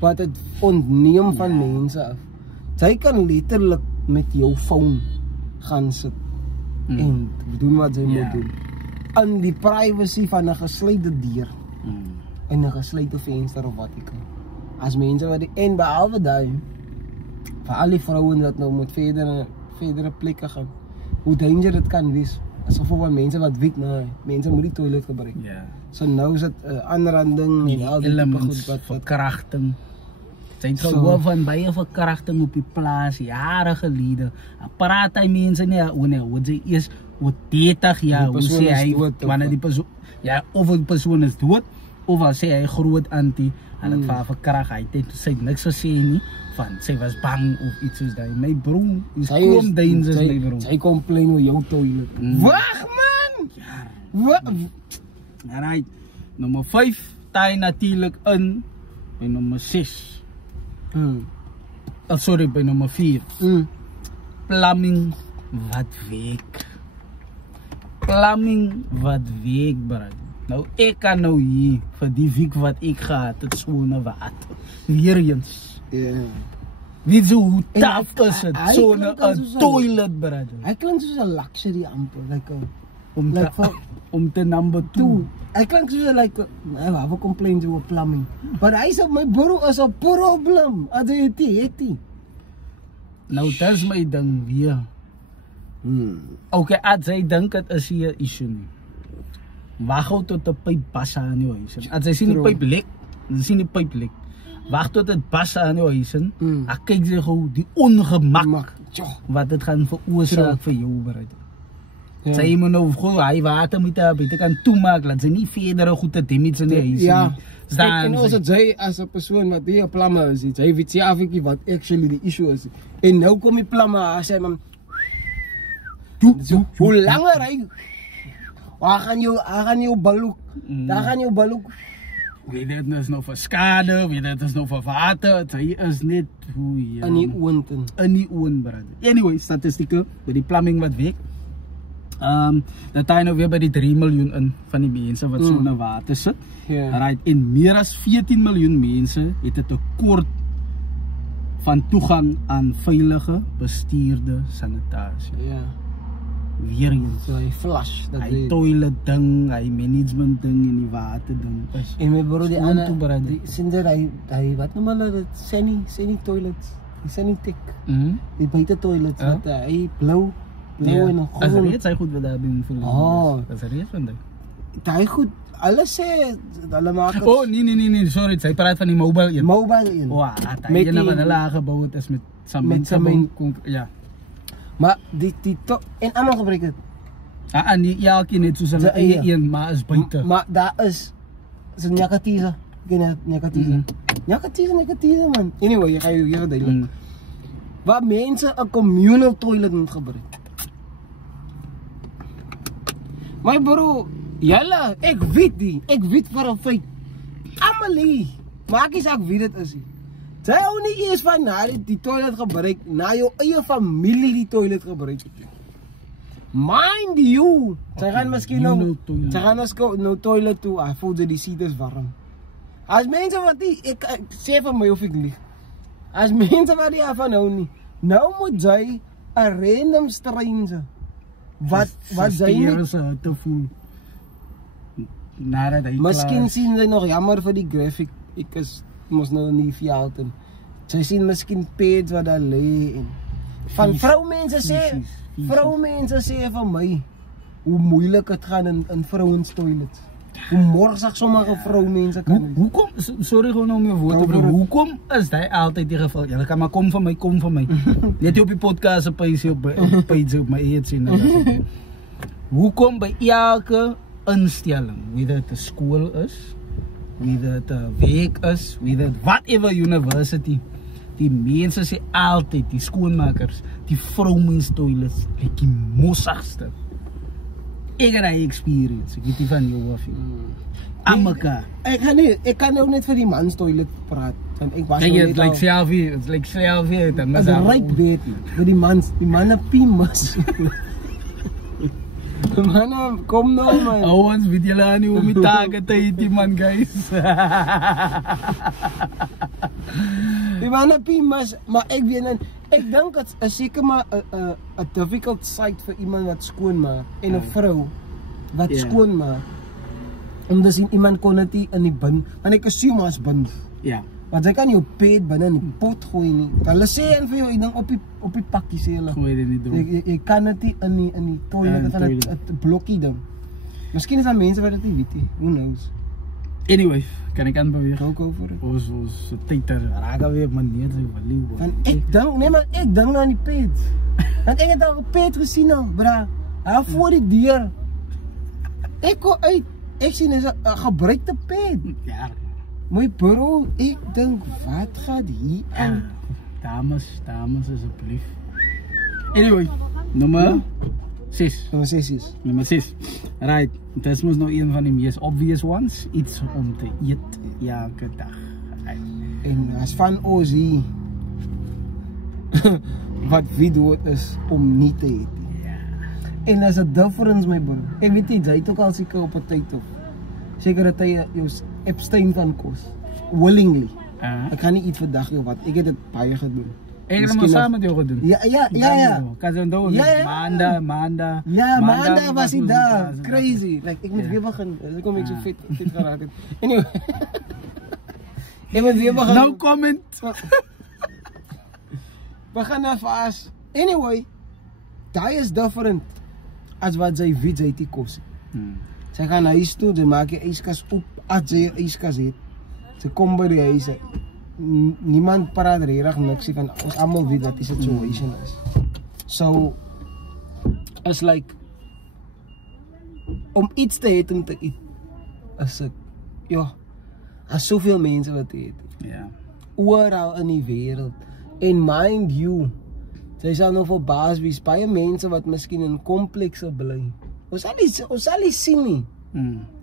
Wat het ontneem van mense af. Jy kan letterlik met jou phone gaan sit en doen wat jy moet doen. In die privacy van 'n gesluite deur. En 'n gesluite venster of wat ek kan. As mense wat en behalwe daai vir al die vrouens wat nou met verdere plekke gaan. Hoe danger dit kan wees. Asof van mense wat week mense moet die toilet gebruik. So nou is dit aanranding en al die tipe goed wat verkrachting. Sy het gehoor van baie verkrachting op die plaas jare gelede. Praat hy mense nie hoe sy eers oor 30 jaar hoe sê hy wanneer die persoon of 'n persoon is dood of al sê hy groot antie en dit vir verkrag hy het sy niks gesê nie van sy was bang of iets soos daai. My broer is kom dangerous my broer. Sy complain oor jou toilet. Wag man. Alright. Nommer 5 taai natuurlik in en nommer 6. Sorry, by nummer 4. Plumbing wat week. Plumbing wat week, bro. Nou, ek kan nou hier, vir die week wat ek gehad het, sone water. Weer eens. Weet jy hoe tough is het, sone een toilet, bro. Hy klink soos 'n luxury amper, om te number 2. Hy klink soos like I have a complaint oor plumbing. But hy sê my bro is 'n probleem. As jy het. Nou dis my ding weer. Okay, as jy dink dit is hier 'n issue nie. Wag gou tot 'n pyp bas aan jou huis. As jy sien die pyp lek, wag tot dit bas aan jou huis. Ek kyk jy gou die ongemak wat dit gaan veroorsaak vir jou bereid. Sy moet nou hy water moet jy kan toemaak, laat sy nie verdere goede damage in die huis nie. En also jy as 'n persoon wat hier 'n plumber is, jy weet jy afekie wat actually die issue is. En nou kom die plumber, hy sê man, hoe langer hy, waar gaan jou balok, daar gaan jou balok. Weet dit is nou vir skade, weet dit is nou vir water, hy is net hoe in die oond. In die oond, brother. Anyway, statistieke, by die plumbing wat week. Dat hy nou weer by die 3 miljoen in van die mense wat so na water sit. Right, en meer as 14 miljoen mense het 'n tekort van toegang aan veilige bestuurde sanitasie. Weer eens. Hy flush, dat hy toilet ding, hy management ding en die water ding. En my bro die ander, sien jy hy wat noem hulle dit, seni toilets, die sanitek. Die buite toilets wat hy blou en groen. As reeds hy goed wat daar doen vir. As reeds van dit. Daai goed, hulle sê hulle maak het. Nee, sorry, hy praat van die mobile een. Met die wat hulle aangebou het is met sement. Ja. Maar die en almal gebruik dit. Nie elkeen net soos hulle eie een, maar is buite. Maar daar is so Nyakatiza. Nyakatiza man. Anyway, jy gaan jou duidelik. Waar mense 'n communal toilet moet gebruik. My bro, julle, ek weet vir 'n feit. Amelie, maak nie saak wie dit is nie. Sy hou nie eers van die toilet gebruik, na jou eie familie die toilet gebruik. Mind you, sy gaan miskien nou toilet toe, voel die seat is warm. As mense wat ek sê van my of ek lieg, as mense wat die van hou nie, nou moet jy 'n random stranger, wat sy nie te voel. Miskien sien sy nog jammer vir die graphic, ek is mos nou nie verouten. Sy sien miskien page wat daar lê en van vroumense sê van my hoe moeilik dit gaan in vrouens toilets. Hoe morsig sommige vroumense kan. Hoekom sorry gewoon om my woord te hoekom is dit altyd die geval? Jy kan maar kom vir my. Net op die podcast op page op my eie sien. Hoekom by elke instelling, whether dit 'n skool is, whether dit 'n werk is, whether whatever university, die mense sê altyd, die skoonmakers, die vroumen's toilets, like die mossigste. Ek het die experience, ek weet nie van jou of jy. Amaka. Ek kan ook net vir die mans toilet praat. Want ek was Kijk, nou het net like al... selfie, het like selfie. As ryk weet, vir die mans, die manne piemas. Manne, kom nou man. Ouwens, weet julle aan nie hoe my take te eet die man, guys. Die manne piemas, maar ek weet nie, ek dink het is seker maar 'n difficult sight vir iemand wat skoon maak en 'n vrou wat skoon maak. Om te sien iemand kon dit in die bin, want ek assume as bin. Ja. Want jy kan jou pet binne in die pot gooi nie. Hulle sê en vir jou, ek dink op die pakkie sê hulle. Gooi dit nie doen. Jy kan dit nie in die toilet van 'n blokkie ding. Miskien is daar mense wat dit nie weet nie. Who knows? Anyway, kan ek aanbeweeg? Go for it. Ons tyd raak weer manier sy value. Want ek dink, nee maar ek dink nou aan die pet. Want ek het al 'n pet gesien nou, bra. Hy voor die deur. Ek kom uit. Ek sien is 'n gebruikte pet. Ja. My bro, ek dink wat gaan hier aan? Dames asseblief. Anyway, nummer 6. Nummer 6 is. Nummer 6. Right, dit is nou een van die mees obvious ones, iets om te eet elke dag. Right. En as van ons hier wat wie dood is om nie te eet. En there's a difference my bro. Ek weet nie, jy het ook al seker op 'n tyd of seker dat jy jou Epstein kan kos. Willingly. Ek kan nie eet vir dag of wat. Ek het dit baie gedoen. Ek het hom saam met jou gedoen. Ja. Kan jy onthou? Maanda. Ja, Maanda was hy daar. Crazy. Like ek moet weer begin. Ek kom ek so vet geraak het. Anyway. Ek moet weer begin. No comment. Begin nou vas. Anyway, daai is different as wat jy weet jy die kos. Sy gaan huis toe, sy maak die yskas op, as jy 'n yskas het. Sy kom by die huis. Niemand praat regtig niks van ons almal weet wat die situation is. So is like om iets te eet om te eet. Is dit ja, as soveel mense wat eet. Ja. Oral in die wêreld. En mind you, sy sal nou verbaas wees, baie mense wat miskien in komplekse bly. Ons sal nie sien nie.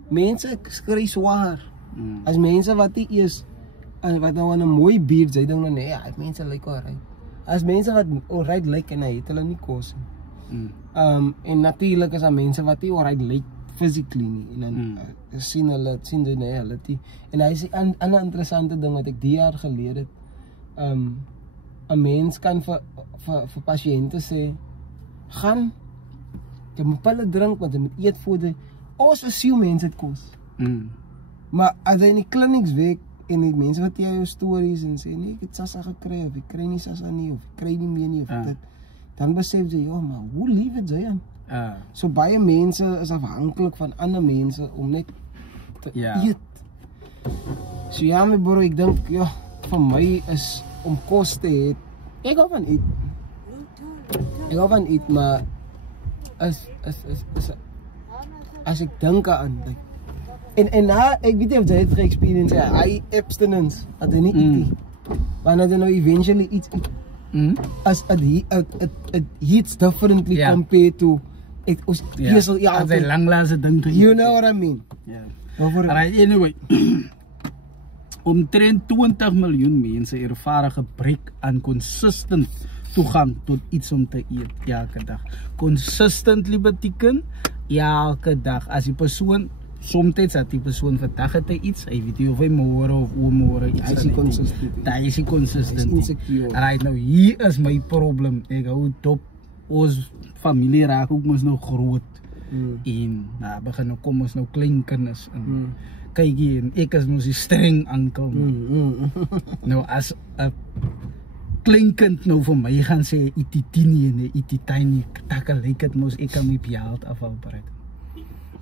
Mense skry swaar. As mense wat nie eers wat nou aan 'n mooi buurt, sy dink nou nee, hy mense lyk alright. As mense wat alright lyk en hy het hulle nie kos nie. En natuurlik is daar mense wat nie alright lyk physically nie. En dan sien jy nee, hulle dit. En hy sê 'n ander interessante ding wat ek die jaar geleer het. 'n Mens kan vir pasiënte sê, gaan, jy moet pille drink, want jy moet eet voede. Ons assume mense het kos. Maar as jy in die kliniks werk, en die mense wat jy jou stories en sê, nee, ek het Sassa gekry, of ek kry nie Sassa nie, of ek kry nie meer nie, of dit, dan besef jy, ja, maar hoe lief het jy aan? So baie mense is afhanklik van ander mense om net te eet. So ja, my bro, ek dink, ja, vir my is om kos te eet. Ek hou van eet, maar as ek dink aan, en na, ek weet nie of jy het ge-experience, hy abstinence, dat hy nie eet nie. Wanneer hy nou eventually iets eet. As it hits differently compared to, as hy langlaase ding te eet. You know what I mean? Alright, anyway. Omtrent 20 miljoen mense ervaar 'n gebrek aan consistent toegang tot iets om te eet elke dag. Consistently beteken elke dag. As die persoon soms dat die persoon vandag het iets, hy weet nie of hy môre of oormôre iets is consistent. Daai is consistent. Alright, nou hier is my probleem. Ek hou dop, ons familie raak ook mos nou groot. En begin nou kom ons nou klein kinders in. Kyk hier, en ek is mos die streng ankel. Nou as 'n klein kind nou vir my gaan sê, eet die tini, eet die tiny, takke lyk het mos, ek kan my behaald afval bereik.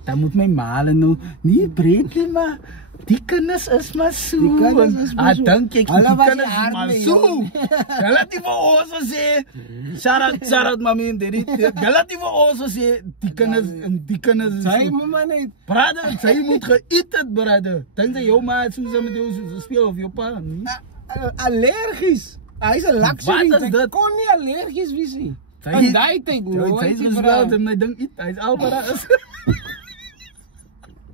Dan moet my male nou, nie breed nie, maar die kinders is maar so. Die kinders is maar so. Dink ek, die kinders is maar so. Hulle het nie vir ons gesê, shout out mami en daddy, hulle het nie vir ons gesê, die kinders is sy moet maar net. Brother, sy moet geëet het, brother. Dink jy jou ma het soos met jou speel of jou pa, nie? Hy is 'n luxury. Wat is dit? Kon nie allergies wees nie. In daai tyd nooit. Hy is gesweld en my ding eet. Hy is al wat daar is.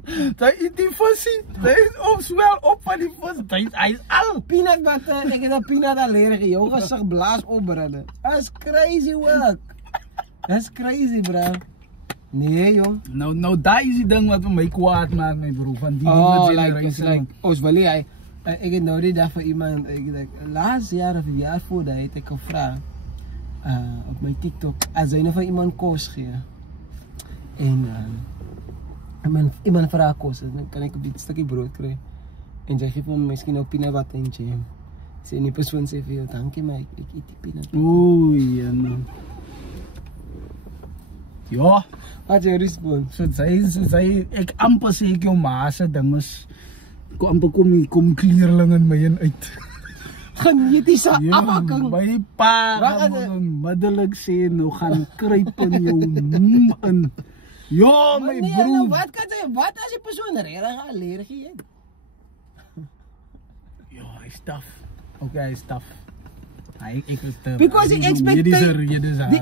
Hy eet die visie. Hy is swel op van die vis. Hy is al. Peanut butter, ek het 'n peanut allergie. Jou gesig blaas op, brother. That's crazy work. That's crazy, bro. Nee, jong. Nou daai is die ding wat my kwaad maak, my bro, van die like ons wil hy ek het nou die dag vir iemand, laas jaar of die jaar voor dat het ek gevra op my TikTok as hy nou vir iemand kos gee. En iemand vra kos, dan kan ek 'n stukkie brood kry. En sy gee vir hom miskien nou peanut butter en jam. Sê die persoon sê vir jou, dankie maar ek eet die peanut butter. Oei, en ja, wat jy respons? So sy ek amper sê ek jou ma se ding is amper kom kleerling in my en uit. Genetiese afwikking. My pa gaan onmiddellik sê nou gaan kruip in jou in. Ja, my nee, broer. Nou, wat as die persoon regtig allergie het? Ja, hy's taaf. Okay, hy's taaf. Ek is te because the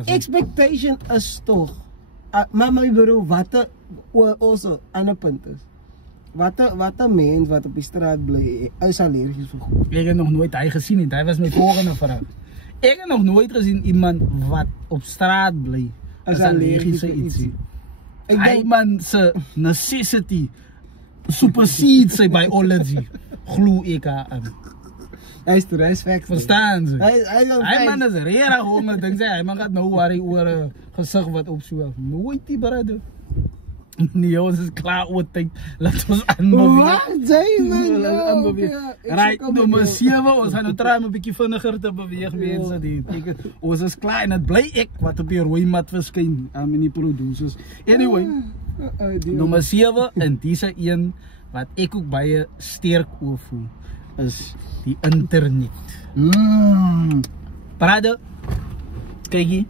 expectation is toch. Maar my broer, wat also ander punt is. Wat 'n mens wat op die straat bly is allergies vir goed. Ek het nog nooit hy gesien nie. Hy was my volgende vraag. Ek het nog nooit gesien iemand wat op straat bly is allergies vir ietsie. Hy man se necessity supersedes sy biology. Glo ek aan. Hy is respect. Verstaan jy? Hy man is regtig honger, dink sy hy man gaan nou worry oor 'n gesig wat opswel. Nooit die brother. Nee, ons is klaar oor tyd. Laat ons aanbeweeg. Wat jy man? Right, nommer 7, ons gaan nou try om 'n bietjie vinniger te beweeg mense. Ons is klaar en dit bly ek wat op die rooi mat verskyn in die producers. Anyway, nommer 7 en dis een wat ek ook baie sterk oor voel is die internet. Parade. Kykie.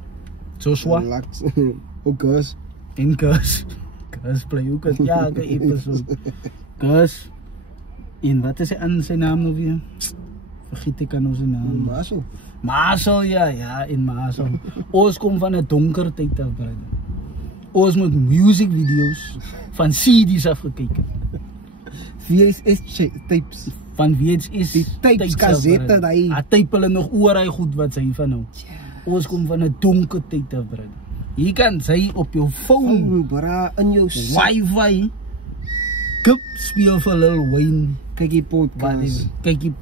Joshua. Gus. En Gus. Gus play ook as ja, die episode. Gus. En wat is sy naam nou weer? Vergeet ek aan ons naam. Marcel, ja, in Marcel. Ons kom van 'n donker tyd af, brother. Ons moet music video's van CD's af gekyk. VHS tapes. Van VHS die tapes kassette daai. Tape hulle nog oor hy goed wat sy van nou. Ons kom van 'n donker tyd af, brother. Jy kan sy op jou phone, bra, in jou wifi. Kip speel vir Lil Wayne. Kyk die podcast. Kyk die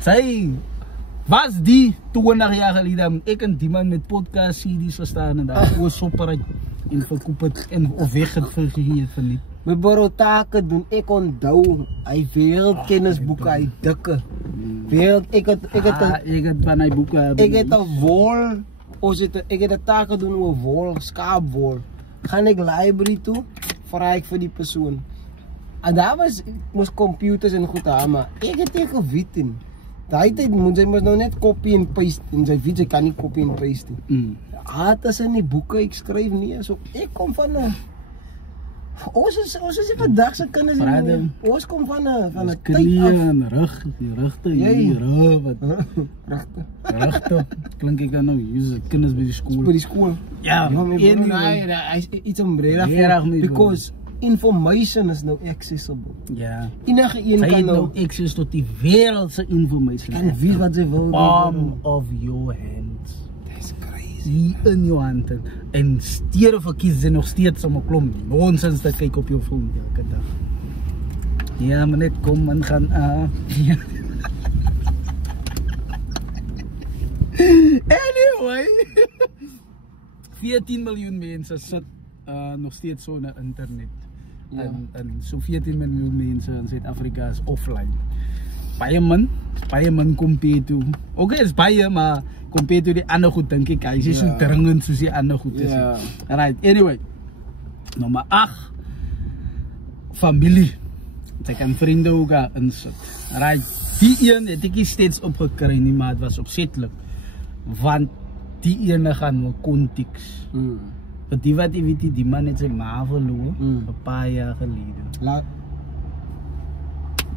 sy was die 20 jaar gelede ek en die man met podcast CD's verstaan en daar oor sopper en verkoop het en of weg het vergeet van nie. My bro take doen ek onthou hy wereldkennisboeke hy dikke. Ek het van hy boeke. Ek het 'n wol. Ek het 'n take doen oor wol, skaapwol. Gaan ek library toe, vra ek vir die persoon. En daar moes computers en goed daar, maar ek het nie geweet nie. Daai tyd moet jy mos nou net copy en paste en sy weet jy kan nie copy en paste nie. Is in die boeke ek skryf nie, so ek kom van 'n ons is vandag se kinders nie. Ons kom van 'n tyd af. En rigte regte. Klink ek nou hier kinders by die skool. By die skool. Ja, hy iets omredig because information is nou accessible. Ja. Enige een kan nou access tot die wêreld se information. Kan weet wat jy wil. Palm of your hands. That's crazy. In jou hand. En steeds verkies jy nog steeds om 'n klomp nonsens te kyk op jou foon elke dag. Ja, maar net kom en gaan Anyway. 14 miljoen mense sit nog steeds so op internet. Ja. En so 14 miljoen mense in Suid-Afrika is offline. Baie min compare to. Okay, is baie, maar compare to die ander goed dink ek, hy is so dringend soos die ander goed is. Right, anyway. Nommer 8. Familie. Sy kan vriende ook insit. Right, die een het ek steeds opgekry nie, maar het was opsetlik. Want die ene gaan met konteks. Want die wat jy weet, die man het sy ma verloor 'n paar jaar gelede.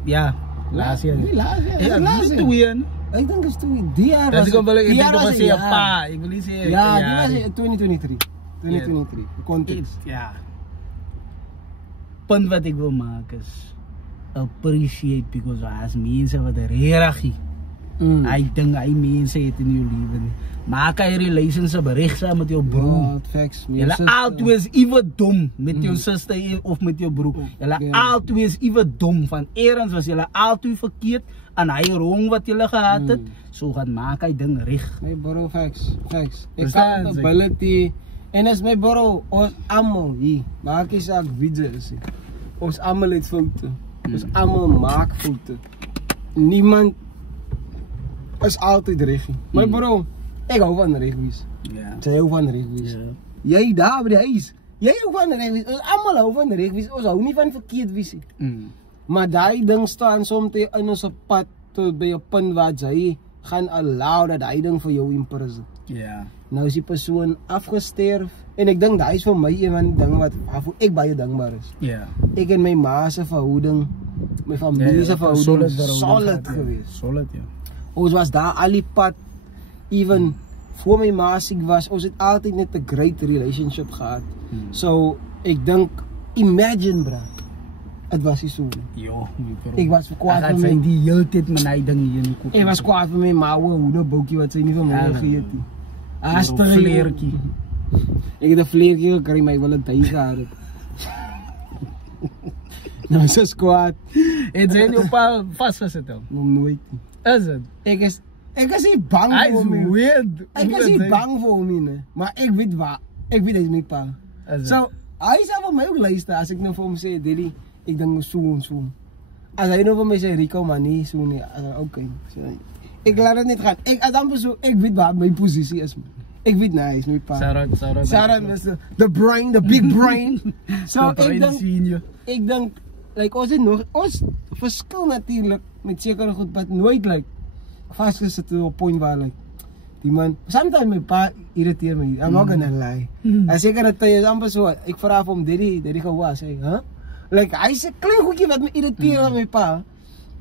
Ja, Last year. Last year. 2 jaar. Ek dink is 2 die jaar. Dis kom wel ek jaar dink was was een jy jaar. pa, ek wil nie sê Ja, die was 2023. 2023. Context. Ja. Punt wat ek wil maak is appreciate because as mense wat regtig hy dink hy mense het in jou lewe nie. Maak hy relationship reg saam met jou broer. Facts. Julle altyd is iewers dom met jou suster of met jou broer. Julle altyd is iewers dom van eerens was julle altyd verkeerd en hy rong wat julle gehad het. So gaan maak hy ding reg. My bro, facts. Accountability. En as my bro, ons almal hier, maak nie saak wie dit is. Ons almal het foute. Ons almal maak foute. Niemand is altyd reg. My bro, ek hou van reg wees. Ja. Jy hou van reg wees. Jy daar by die huis. Jy hou van reg wees. Ons almal hou van reg wees. Ons hou nie van verkeerd wees nie. Maar daai ding staan soms in ons pad tot by 'n punt waar jy gaan allow dat hy ding vir jou imprison. Ja. Nou is die persoon afgesterf en ek dink daai is vir my een van die dinge wat waarvoor ek baie dankbaar is. Ja. Ek en my ma se verhouding, my familie se verhouding solid geweest. Solid, ja. Ons was daar al die pad, even voor my ma siek was, ons het altyd net 'n great relationship gehad. So ek dink, imagine bra, het was nie so. Jo, ek was kwaad vir my. Die hele tyd met hy ding hier in kop. Ek was kwaad vir my ma, hoe boutjie wat sy nie vir my gegee het nie. Aster vleertjie. Ek het 'n vleertjie gekry, maar ek wil 'n duie gehad het. Nou so kwaad. Het jy nie op al vasgesit al? Nog nooit nie. Is dit? Ek is nie bang vir hom nie. Weird. Ek is nie bang vir hom nie, maar ek weet waar. Ek weet hy is my pa. So, hy sal vir my ook luister as ek nou vir hom sê, Daddy, ek dink so en so. As hy nou vir my sê, Rico, maar nie so nie, okay. Ek laat dit net gaan. Ek weet waar my posisie is. Ek weet nie, hy is my pa. Sarah is the brain, the big brain. So, ek dink, like, ons verskil natuurlijk met sekere goed, but nooit, like, vastgesit op 'n point waar, like, die man, sometimes my pa irriteer my, I'm not gonna lie. En sekere tye is amper so, ek vraag vir hom, Daddy gewas, hy, huh? Like, hy sê klein goedjie wat my irriteer aan my pa.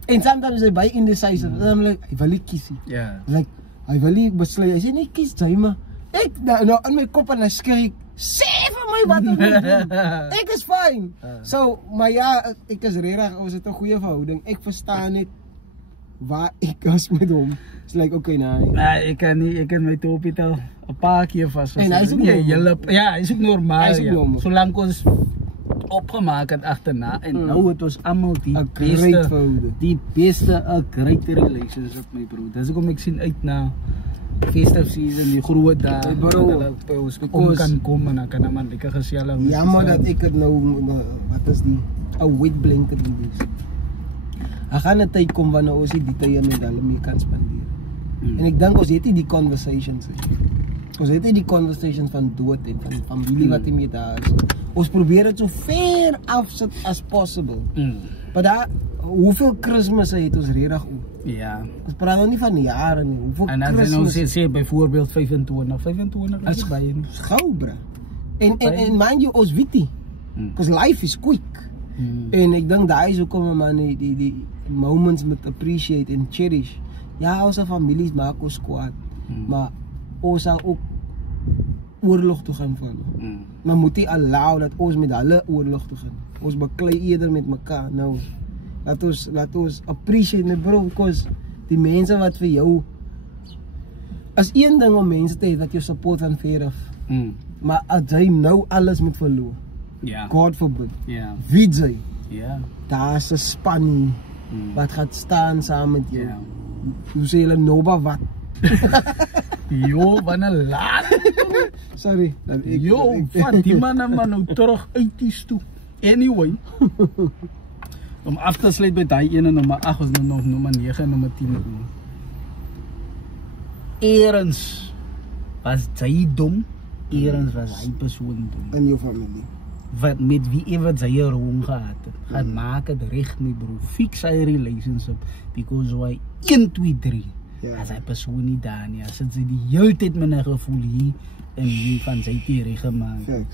En sometimes hy baie indecisive, en I'm like, hy wil nie kies nie. Like, hy wil nie besluit, hy sê nie kies jy, maar ek, nou in my kop en hy skrik, sê vir my wat ek moet doen. Ek is fine. So, maar ja, ek is regtig, ons het 'n goeie verhouding. Ek verstaan net waar ek is met hom. It's like, okay, nee. Ek kan my topie al 'n paar keer vas. En hy is ook normaal. Ja, hy is ook normaal. Ja. Solank ons opgemaak het agterna en nou het ons almal die beste 'n great relationship, my bro. Dis hoekom ek sien uit na festive season, die groot dae, ons kan kom en dan kan man lekker gesellig. Ja, maar dat ek het nou, wat is die, 'n wet blanket gewees. Ek gaan 'n tyd kom wanneer ons die tye met hulle mee kan spandeer. En ek dink ons het nie die conversations nie. Ons het nie die conversations van dood en van familie wat nie meer daar is. Ons probeer dit so ver afsit as possible. Maar daar, hoeveel Christmasse het ons regtig ook? Ja. Ons praat nou nie van jare nie. Hoeveel en dan Christmas sê byvoorbeeld 25 is baie nie. Gou, bro. En mind you, ons weet nie. Because life is quick. En ek dink daai is hoekom man die moments moet appreciate en cherish. Ja, ons families maak ons kwaad. Maar ons sal ook oorlog toe gaan val. Maar moet nie allow dat ons met hulle oorlog toe gaan. Ons beklei eerder met mekaar. Nou, laat ons appreciate my bro, because die mense wat vir jou is een ding om mense te hê wat jou support van ver af. Maar as jy nou alles moet verloor. Ja. God forbid. Ja. Wie jy? Ja. Daar's 'n span wat gaan staan saam met jou. Hoe sê hulle Nova wat? Jo, wanneer laat. Sorry. Jo, van die man nou terug uit die stoel. Anyway. Om af te sluit by daai ene nommer 8 ons nou nog nommer 9 en nommer 10. Eerens was jy dom, eerens was hy persoon dom. In jou familie. Wat met wie ewer jy rong gehad het. Gaan maak dit reg my bro. Fix hy relationship because why 1 2 3. As hy persoon nie daar nie, as hy die hele tyd met 'n gevoel hier en hier van sy te reg gemaak.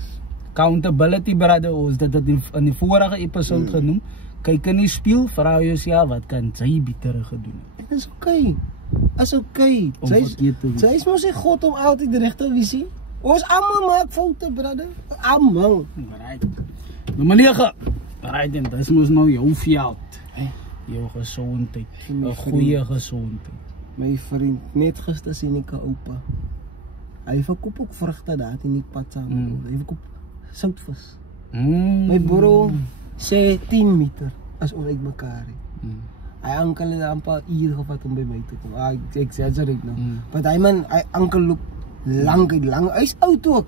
Accountability brother, ons dit in die vorige episode genoem. kyk in die spieël, vra jouself wat kan sy beter gedoen het. Dit is oké. Is oké. Sy is mos nie God om altyd reg te wees. Ons almal maak foute, brother. Almal. Right. Nommer 9. Right, en dis mos nou jou veld. Jou gesondheid, 'n goeie gesondheid. My vriend, net gister sien ek 'n oupa. Hy verkoop ook vrugte daar in die pad saam. Hy verkoop soutvis. My bro sê 10 meter as ons uitmekaar het. Hy ankel het amper uur gevat om by my te kom. Ek exaggerate nou. Maar hy man, hy ankel loop lang. Hy's oud ook.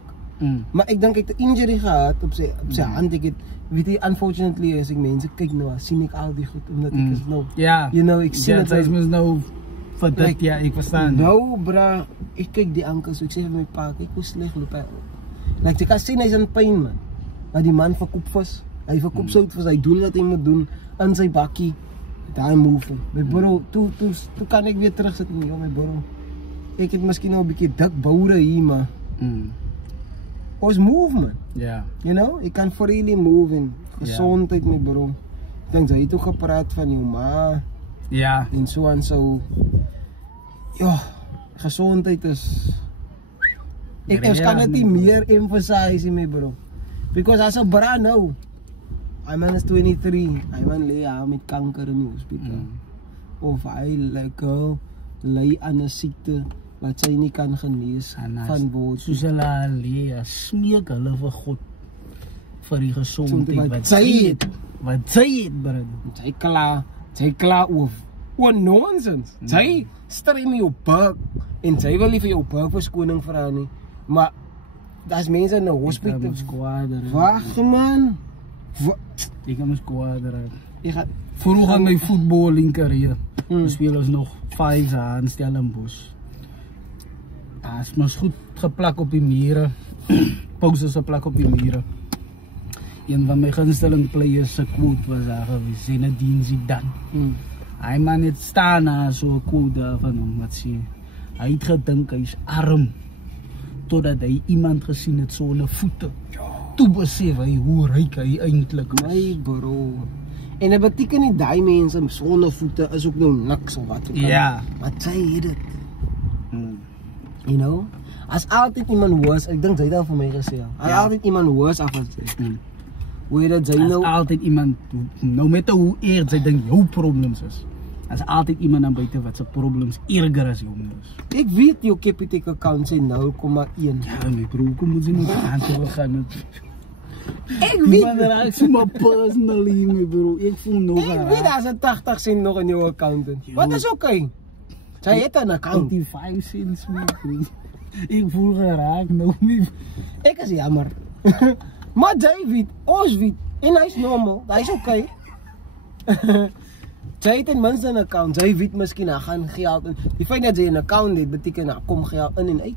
Maar ek dink hy het 'n injury gehad op sy hand. Ek het, weet jy, unfortunately as ek mense kyk nou, sien ek al die goed omdat ek is nou. You know, ek sien dit is nou vir dit, like, ja, ek verstaan. Nou, bra, ek kyk die ankel so ek sê vir my pa, kyk hoe sleg loop hy. Like jy kan sien hy's in pyn man. Maar die man verkoop vis. Hy verkoop soutvis. Hy doen wat hy moet doen in sy bakkie. Daai move. My bro, toe kan ek weer terug sit in my bro. Ek het miskien nou 'n bietjie dik boure hier, maar ons move man. Ja. You know, ek kan freely move en gesondheid my bro. Ek dink jy het ook gepraat van jou ma. Ja. En so en so. Ja, gesondheid is ek kan dit nie meer emphasize my bro. Because as a bra nou, hy man is 23, hy man lê met kanker in die hospitaal. Of hy lei aan 'n siekte wat sy nie kan genees van word. Soos hulle lê, smeek hulle vir God vir die gesondheid wat sy het. Wat sy het, brother. Sy klaar oor nonsens. Sy stream jou buik en sy wil nie vir jou buik verskoning vra nie. Maar daar's mense in 'n hospitaal skwader. Wag man. Ek gaan skwader. Vroeg aan my voetballing carrière. Speel ons nog 5 jaar in Stellenbosch. As mos goed geplak op die mure. Posters geplak op die mure. Een van my gunsteling players se quote was daar gewees, Zinedine Zidane. Hy man het staan na so 'n quote van hom wat sê. Hy het gedink hy's arm totdat hy iemand gesien het sonder voete. Toe besef hy hoe ryk hy eintlik is. My bro. En dit beteken nie daai mense sonder voete is ook nou niks of wat ook al. Ja. Maar sy het dit. You know? As altyd iemand hoors, ek dink sy het al vir my gesê. As altyd iemand hoors af wat sê. Hoe dat sy nou altyd iemand nou met hoe eer sy dink jou problems is. As altyd iemand aan buite wat se problems erger as jou is. Ek weet jou Capitec account sê 0,1. Ja, my bro, kom moet jy nou aan te gaan. Ek weet maar ek voel personally, my bro. Ek voel nog. Ek weet as 'n 80 sent nog in jou account. Wat is oké? Sy het 'n account. 25 cents, my bro. Ek voel geraak nou my. Ek is jammer. Maar David, ons weet en hy's normal. Hy's oké. Sy het ten minste 'n account. Sy weet miskien hy gaan geld in. Die feit dat jy 'n account het, beteken daar kom geld in en uit.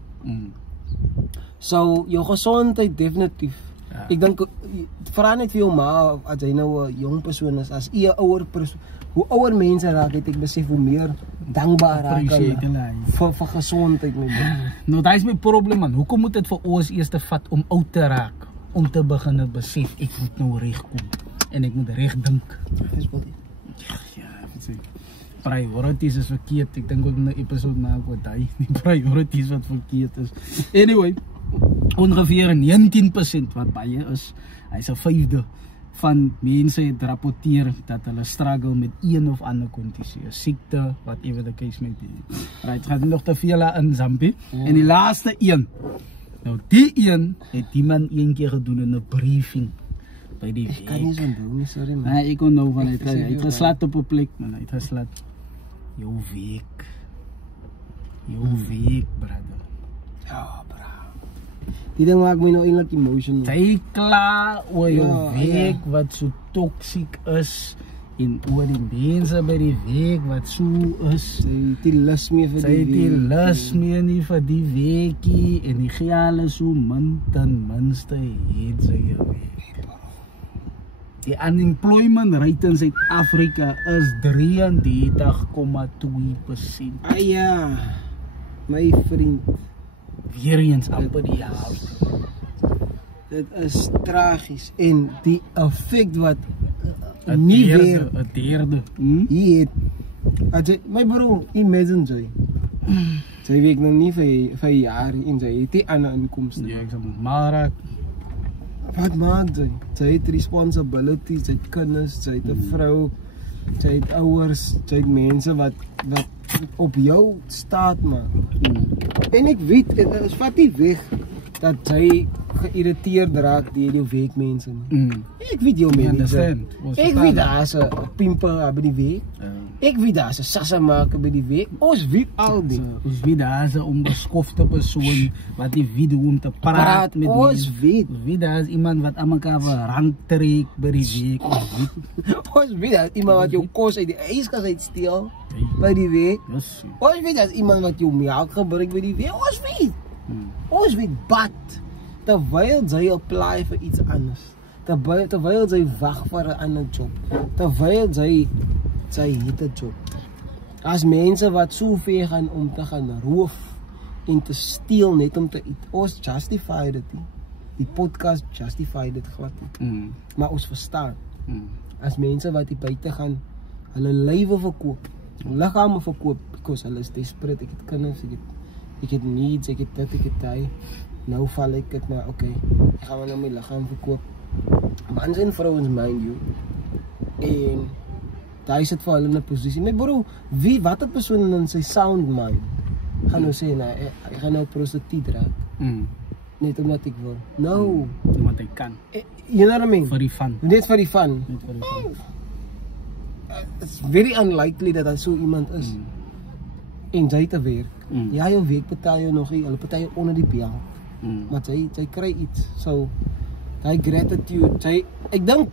So, jou gesondheid definitief. Ja. Ek dink vra net vir jou ma as jy nou 'n jong persoon is, as jy 'n ouer persoon, hoe ouer mense raak, het ek besef hoe meer dankbaar raak vir gesondheid my bro. Nou daai is my probleem man. Hoekom moet dit vir ons eers te vat om oud te raak? Om te begin besef ek moet nou reg kom en ek moet reg dink. Dis wat priorities is verkeerd. Ek dink ook 'n episode maak oor daai priorities wat verkeerd is. Anyway, ongeveer 19% wat baie is. Hy's 'n 5de van mense het rapporteer dat hulle struggle met een of ander kondisie, 'n siekte, whatever the case may be. Right, gaan nog te veel in Zambie. En die laaste een. Nou die een het die man een keer gedoen in 'n briefing by die week. Ek kan nie so doen nie, sorry man. Nee, ek kon nou van hy het geslat op 'n plek man, hy het geslat. Jou week, brother. Ja, bra. Die ding maak my nou eintlik emotional. Jy klaar oor jou week wat so toksiek is en oor die mense by die week wat so is. Sy die lus meer vir die week. Sy die lus meer nie vir die weekie en die geld is so min ten minste het sy jou week. Die unemployment rate in Suid-Afrika is 33,2%. Ja, my vriend. Weer eens amper die helfte. Dit is tragies en die effek wat nie weer 'n derde. hier my bro, imagine jy. Sy werk nog nie vir jaar en sy het die ander inkomste. Ja, ek sê maar wat maak sy? Sy het responsibilities, sy het kinders, sy het 'n vrou, sy het ouers, sy het mense wat op jou staat maak. En ek weet, het is vat nie weg dat sy geïrriteerd raak deur jou werkmense nie. Ek weet jou mense. Ek weet daar is 'n pimper by die werk. Ek weet daar is 'n sasamaker by die werk. Ons weet al dit. Ons weet daar is 'n onbeskofte persoon wat nie weet hoe om te praat met ons weet. Wie daar is iemand wat aan mekaar rang trek by die werk. Ons weet daar is iemand wat jou kos uit die yskas uitsteel by die werk. Ons weet daar is iemand wat jou melk gebruik by die werk. Ons weet. Ons weet but terwyl sy apply vir iets anders. Terwyl sy wag vir 'n ander job. Terwyl sy het 'n job. As mense wat so ver gaan om te gaan roof en te steel net om te eet. Ons justify dit nie. Die podcast justify dit glad nie. Maar ons verstaan. As mense wat hier buite gaan hulle lywe verkoop, liggame verkoop because hulle is desperate. Ek het kinders, ek het needs, ek het dit, ek het daai. Nou val ek dit maar okay. Ek gaan nou my liggaam verkoop. Mans en vrouens mind you. En daai sit vir hulle in 'n posisie. My bro, watter persoon in sy sound mind gaan nou sê nee, ek gaan nou prostituut raak. Net omdat ek wil. No, omdat ek kan. You know what I mean? Vir die fun. Net vir die fun. It's very unlikely dat daar so iemand is. En jy te werk. Ja, jou week betaal jou nog nie, hulle betaal jou onder die bel. Maar jy kry iets. So daai gratitude, ek dink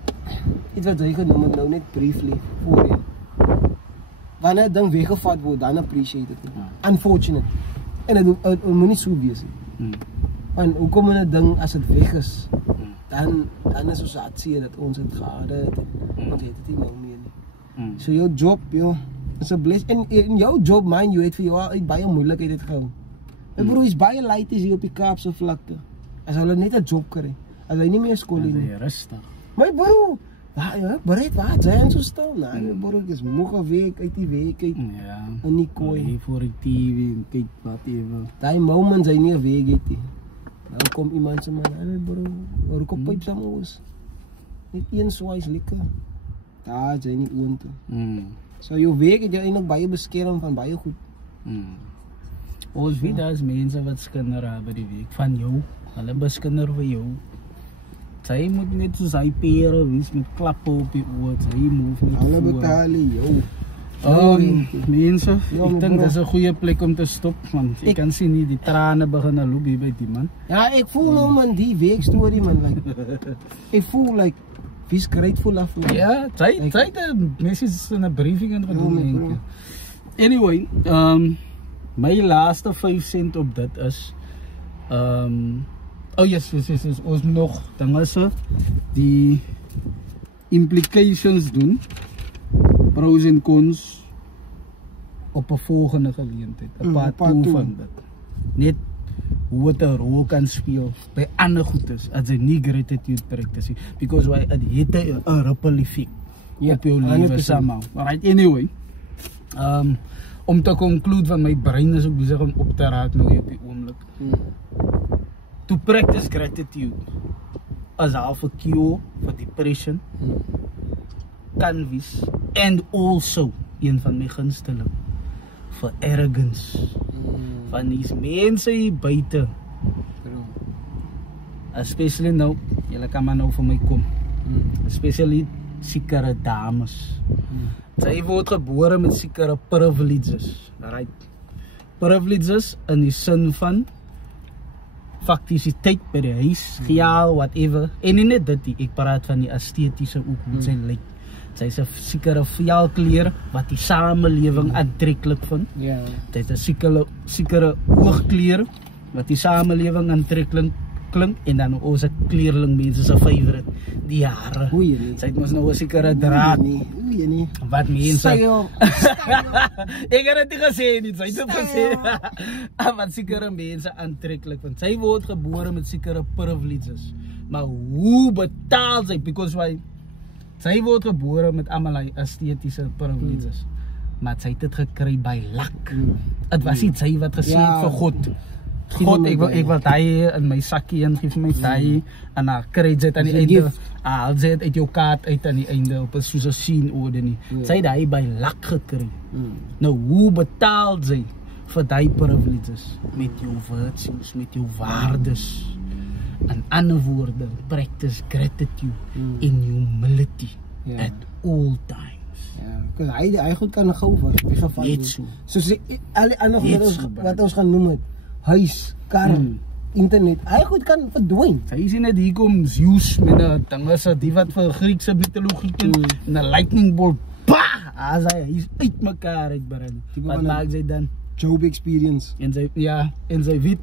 iets wat jy genoem het nou net briefly voorheen. Wanneer 'n ding weggevat word, dan appreciate dit nie. Unfortunate. En dit moet nie so wees nie. En hoekom 'n ding as dit weg is, dan is ons hartseer dat ons het gehad het. Want jy het dit nie nou meer nie. So jou job, is 'n bless. En in jou job, mind you, het vir jou uit baie moeilikheid het gehou. My bro, is baie light hier op die Kaapse vlakte. As hulle net 'n job kry, as hy nie meer skool nie. Dis rustig. My bro, bereid waar, jy en so stil. My bro, ek is moeg geweek uit die week uit. Ja. In die kooi. Hier voor die TV en kyk wat ewe. Daai moments hy nie 'n week het nie. Dan kom iemand sê maar, "Hey bro, hoor kom pyp saam ons." Net een swys lekker. Daar jy nie oontoe. So jou week het jy eintlik baie beskerm van baie goed. Ons weet daar is mense wat skinder het by die week van jou. Hulle beskinder vir jou. Sy moet net soos hy pere wees met klappe op die oë. Sy move net. Hulle betaal jou. Mense, ek dink dis 'n goeie plek om te stop want ek kan sien nie die trane begin loop hier by die man. Ja, ek voel nou man die week storie man ek voel like wie's grateful af. Ja, sy het 'n message in 'n briefing en gedoen. Anyway, my laaste 5 sent op dit is yes, ons nog dinge se die implications doen. Pros en cons op 'n volgende geleentheid, 'n part 2 van dit. Net hoe het 'n rol kan speel by ander goedes as 'n nie gratitude practice because why it het 'n ripple effect op jou lewe somehow. Alright, anyway. Om te conclude van my brein is ook besig om op te raak nou op die oomblik. To practice gratitude as half a cure for depression kan wees and also een van my gunsteling vir arrogance van die mense hier buite, especially nou, julle kan maar nou vir my kom, especially sekere dames. Sy word gebore met sekere privileges, right? Privileges in die sin van faktisiteit by die huis, gejaal, whatever, en nie net dit, ek praat van die estetiese ook, hoe sy lyk. Sy is 'n sekere velkleur wat die samelewing aantreklik vind. Ja. Sy het 'n sekere oogkleur wat die samelewing aantreklik klink en dan ons 'n kleurling mense se favorite, die hare. Sy het mos nou 'n sekere draad. Oei nee. Wat mense. Ek het dit gesê nie, sy het gesê. Wat sekere mense aantreklik vind. Sy word gebore met sekere privileges. Maar hoe betaal sy? Because why? Sy word gebore met allemaal esthetische privileges. Maar sy het dit gekry by lak. Het was niet sy wat gesê het vir God. God, ek wil die in my sakkie en geef my die en dan kry jy het aan die einde, haal jy het uit jou kaart uit aan die einde op soos 'n seenorde nie. Sy het die by lak gekry. Nou, hoe betaal jy vir die privileges? Met jou virtues, met jou waardes. In ander woorde, practice gratitude in humility at all times. Ja, because hy goed kan gou vir die geval. Soos alle ander wat ons gaan noem het, huis, kar, internet, hy goed kan verdwyn. Hy sien net hier kom Zeus met 'n ding as die wat vir Griekse mitologie ken, en 'n lightning bolt, as hy's uit mekaar uitbring. Wat maak sy dan? Job experience. En sy weet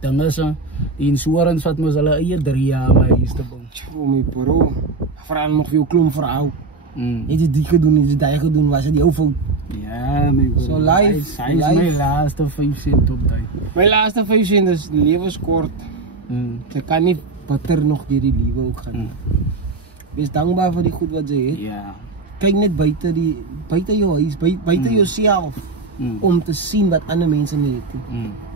dan is die insurance wat mos hulle eie 3 jaar by huis te bou. Oh my bro, vra nog veel klomp vrou. Het jy die gedoen, het jy die gedoen, was dit jou fout? Ja, my bro. So life, hy is my laaste 5 cent op die. My laaste 5 cent is lewenskort. Sy kan nie bitter nog deur die lewe ook gaan. Wees dankbaar vir die goed wat jy het. Ja. Kyk net buite jou huis, buite jouself, om te sien wat ander mense nie het.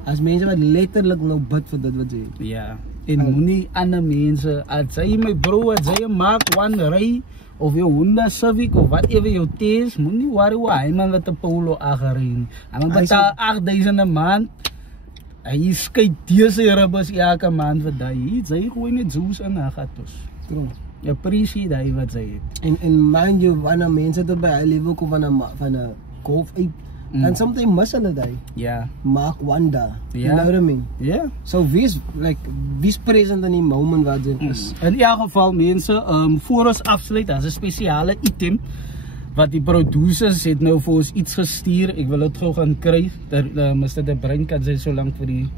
As mense wat letterlik nou bid vir dit wat jy het. Ja. En moenie ander mense, as jy my bro, as jy maak one ry, of jou Honda Civic, of whatever jou tees, moenie worry waar hy man wat 'n Polo agterry. Hy man betaal 8,000 'n maand. Hy skei dese ribbes elke maand vir daai. Hy gooi net zoos in haar gatos. True. Jy appreciate hy wat sy het. En mind you, wanneer mense tot by hy lewe kom van 'n golf ape, and sometimes mis hulle daai. Ja. Maak wonder. You know what I mean? Ja. So wees present in die moment wat dit is. In elk geval mense, voor ons afsluit, daar's 'n spesiale item wat die producers het nou vir ons iets gestuur. Ek wil dit gou gaan kry. Mr. De Bruin kan sy so lank vir die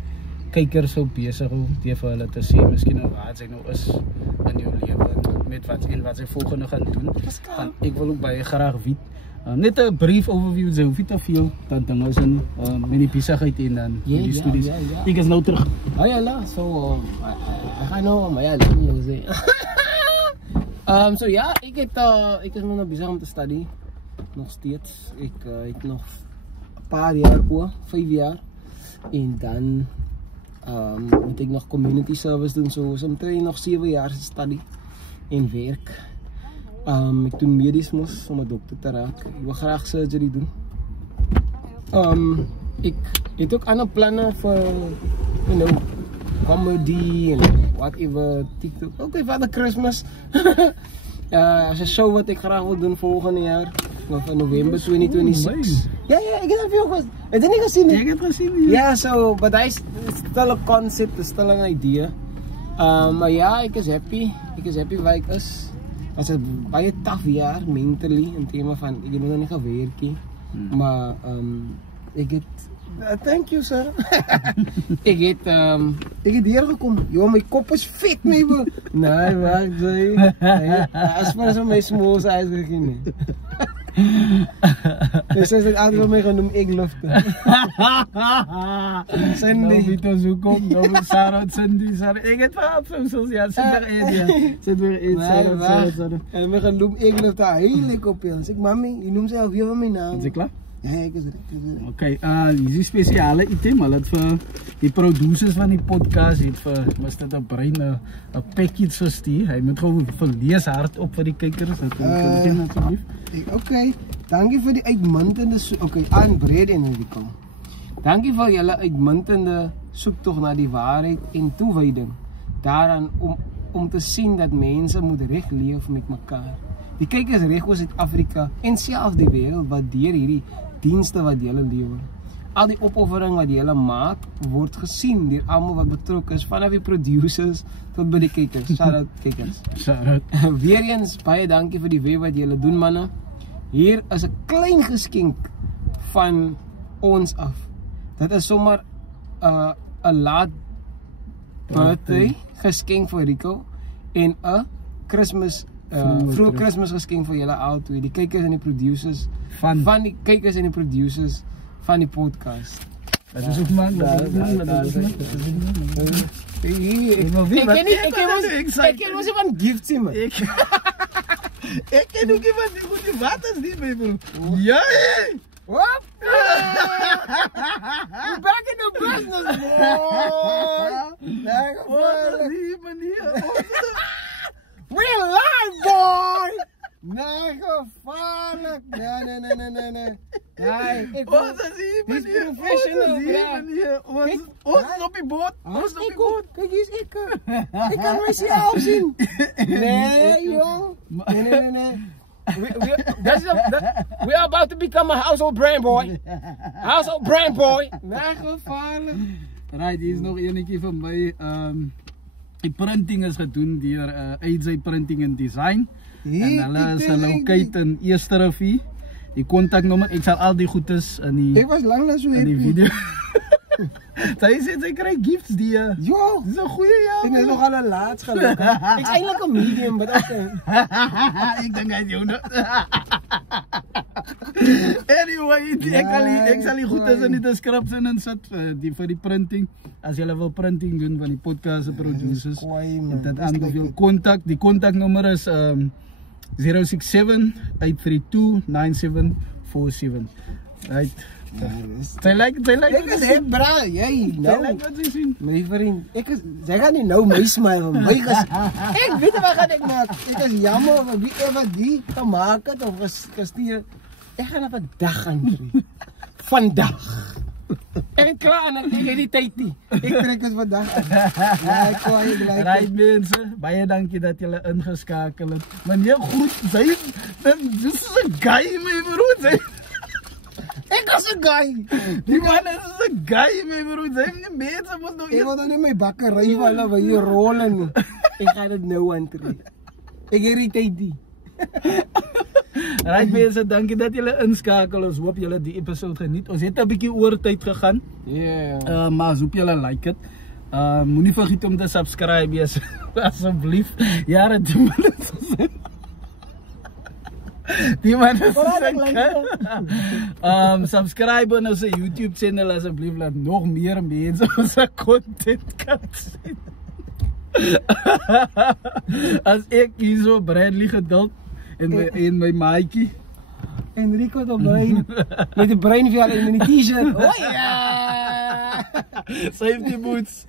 kykers so besig om vir hulle te sê miskien nou waar sy nou is in jou lewe met wat sy volgende gaan doen. Want ek wil ook baie graag weet. Net 'n brief overview, sy hoef nie te veel dan dinge in met die besigheid en dan die studies. Ek is nou terug. Ja, so ek gaan nou maar sê. So ja, ek is nog besig om te studie. Nog steeds. Ek het nog 'n paar jaar oor, 5 jaar. En dan moet ek nog community service doen, so omtrent nog 7 jaar studie en werk. Ek doen medies mos om 'n dokter te raak. Ek wil graag surgery doen. Ek het ook ander planne vir comedy en whatever, TikTok. Okay, vir Christmas. As 'n show wat ek graag wil doen volgende jaar, van November 2026. Ja, ek het veel gesien. Het jy nie gesien nie? Ek het gesien. Ja, so, but it's still a concept, it's still an idea. Maar ja, ek is happy waar ek is. Het was 'n baie tough jaar mentally in terme van ek het nog nie gewerk nie. Maar ek het thank you sir. ek het hier gekom. Jo, my kop is vet my bro. Nee, wag jy. As maar so my small size gekry nie. Dis is altyd my genoem eglufte. Sandy Vito Zukom, nou Sarah Sandy Sarah. Ek het op sosiale sit weer En my genoem eglufte heilig op ons. Ek mami, jy noem sy al weer my naam. Is jy klaar? Ja, ek is reg. Okay, hier is spesiale item, hulle het vir die producers van die podcast het vir Mr. De Bruin 'n package gestuur. Hy moet gou verlees hardop vir die kykers. Asseblief. Okay, dankie vir die uitmuntende aan Brady en die kom. Dankie vir julle uitmuntende soektog na die waarheid en toewyding daaraan om te sien dat mense moet reg leef met mekaar. Die kykers reg oor Suid-Afrika en selfs die wêreld waardeer hierdie dienste wat julle lewer. Al die opoffering wat julle maak, word gesien deur almal wat betrokke is, vanaf die producers tot by die kykers. Shout out kykers. Shout out. Weereens baie dankie vir die werk wat julle doen manne. Hier is 'n klein geskenk van ons af. Dit is sommer 'n laat birthday geskenk vir Rico en 'n Kersfees vroeg Kersfees geskenk vir julle albei, die kykers en die producers van die kykers en die producers van die podcast. Dat is ook man, dat is man. Ek ken mos van gifts man. Ek ken ook iemand die goed die waters nie, my bro. Ja, What? We're back in the business, boy. Wat is die manier? We're live, boy. Nee, gevaarlijk. Nee. Wat is die manier? Ons is op die boot. Kijk, hier is ik. Ik kan mezelf zien. Nee, jong. Nee. We are about to become a household brand, boy. Household brand, boy. Nee, gevaarlijk. Right, hier is nog enetjie van my. Die printing is gedoen deur AJ Printing and Design. En hulle is located in Eersterivier. Die kontaknommer, ek sal al die goedes in die Ek was lank so in die video. Sy kry gifts die. Ja, dis 'n goeie ja. Ek is nog al 'n laat gelukkig. Ek's eintlik 'n medium, but okay. Ek dink hy jou nou. Anyway, ek sal die goedes in die description insit vir die printing. As jy wil printing doen van die podcast se producers. Dit aanbeveel kontak. Die kontaknommer is 067-832-9747. Right. Sy like ek is hep bra, jy nou. Wat jy sien? My vriend, sy gaan nie nou my smile van my ek weet wat gaan ek maak. Ek is jammer vir wie ever die gemaak het of gestuur. Ek gaan op 'n dag aantree. Vandag. Ek het klaar en ek het die tyd nie. Ek trek dit vandag. Right mense, baie dankie dat julle ingeskakel het. Meneer groet, dis 'n guy my broer. Ek is 'n guy. Die man is 'n guy my broer. Sy nie mense moet nou ek wil dan net my bakkery vir hulle by hier rol en ek gaan dit nou aantree. Ek het die tyd nie. Right mense, dankie dat julle inskakel. Ons hoop julle die episode geniet. Ons het 'n bietjie oor tyd gegaan. Ja. Maar ons hoop julle like dit. Moenie vergeet om te subscribe asseblief. Ja, dit moet die man is subscribe on ons YouTube channel asseblief, laat nog meer mense ons content kan sien. As ek hier so Bradley geduld en my maatjie Enrico de Bruin met die bruin vir hulle in die T-shirt. Oh ja. Safety boots.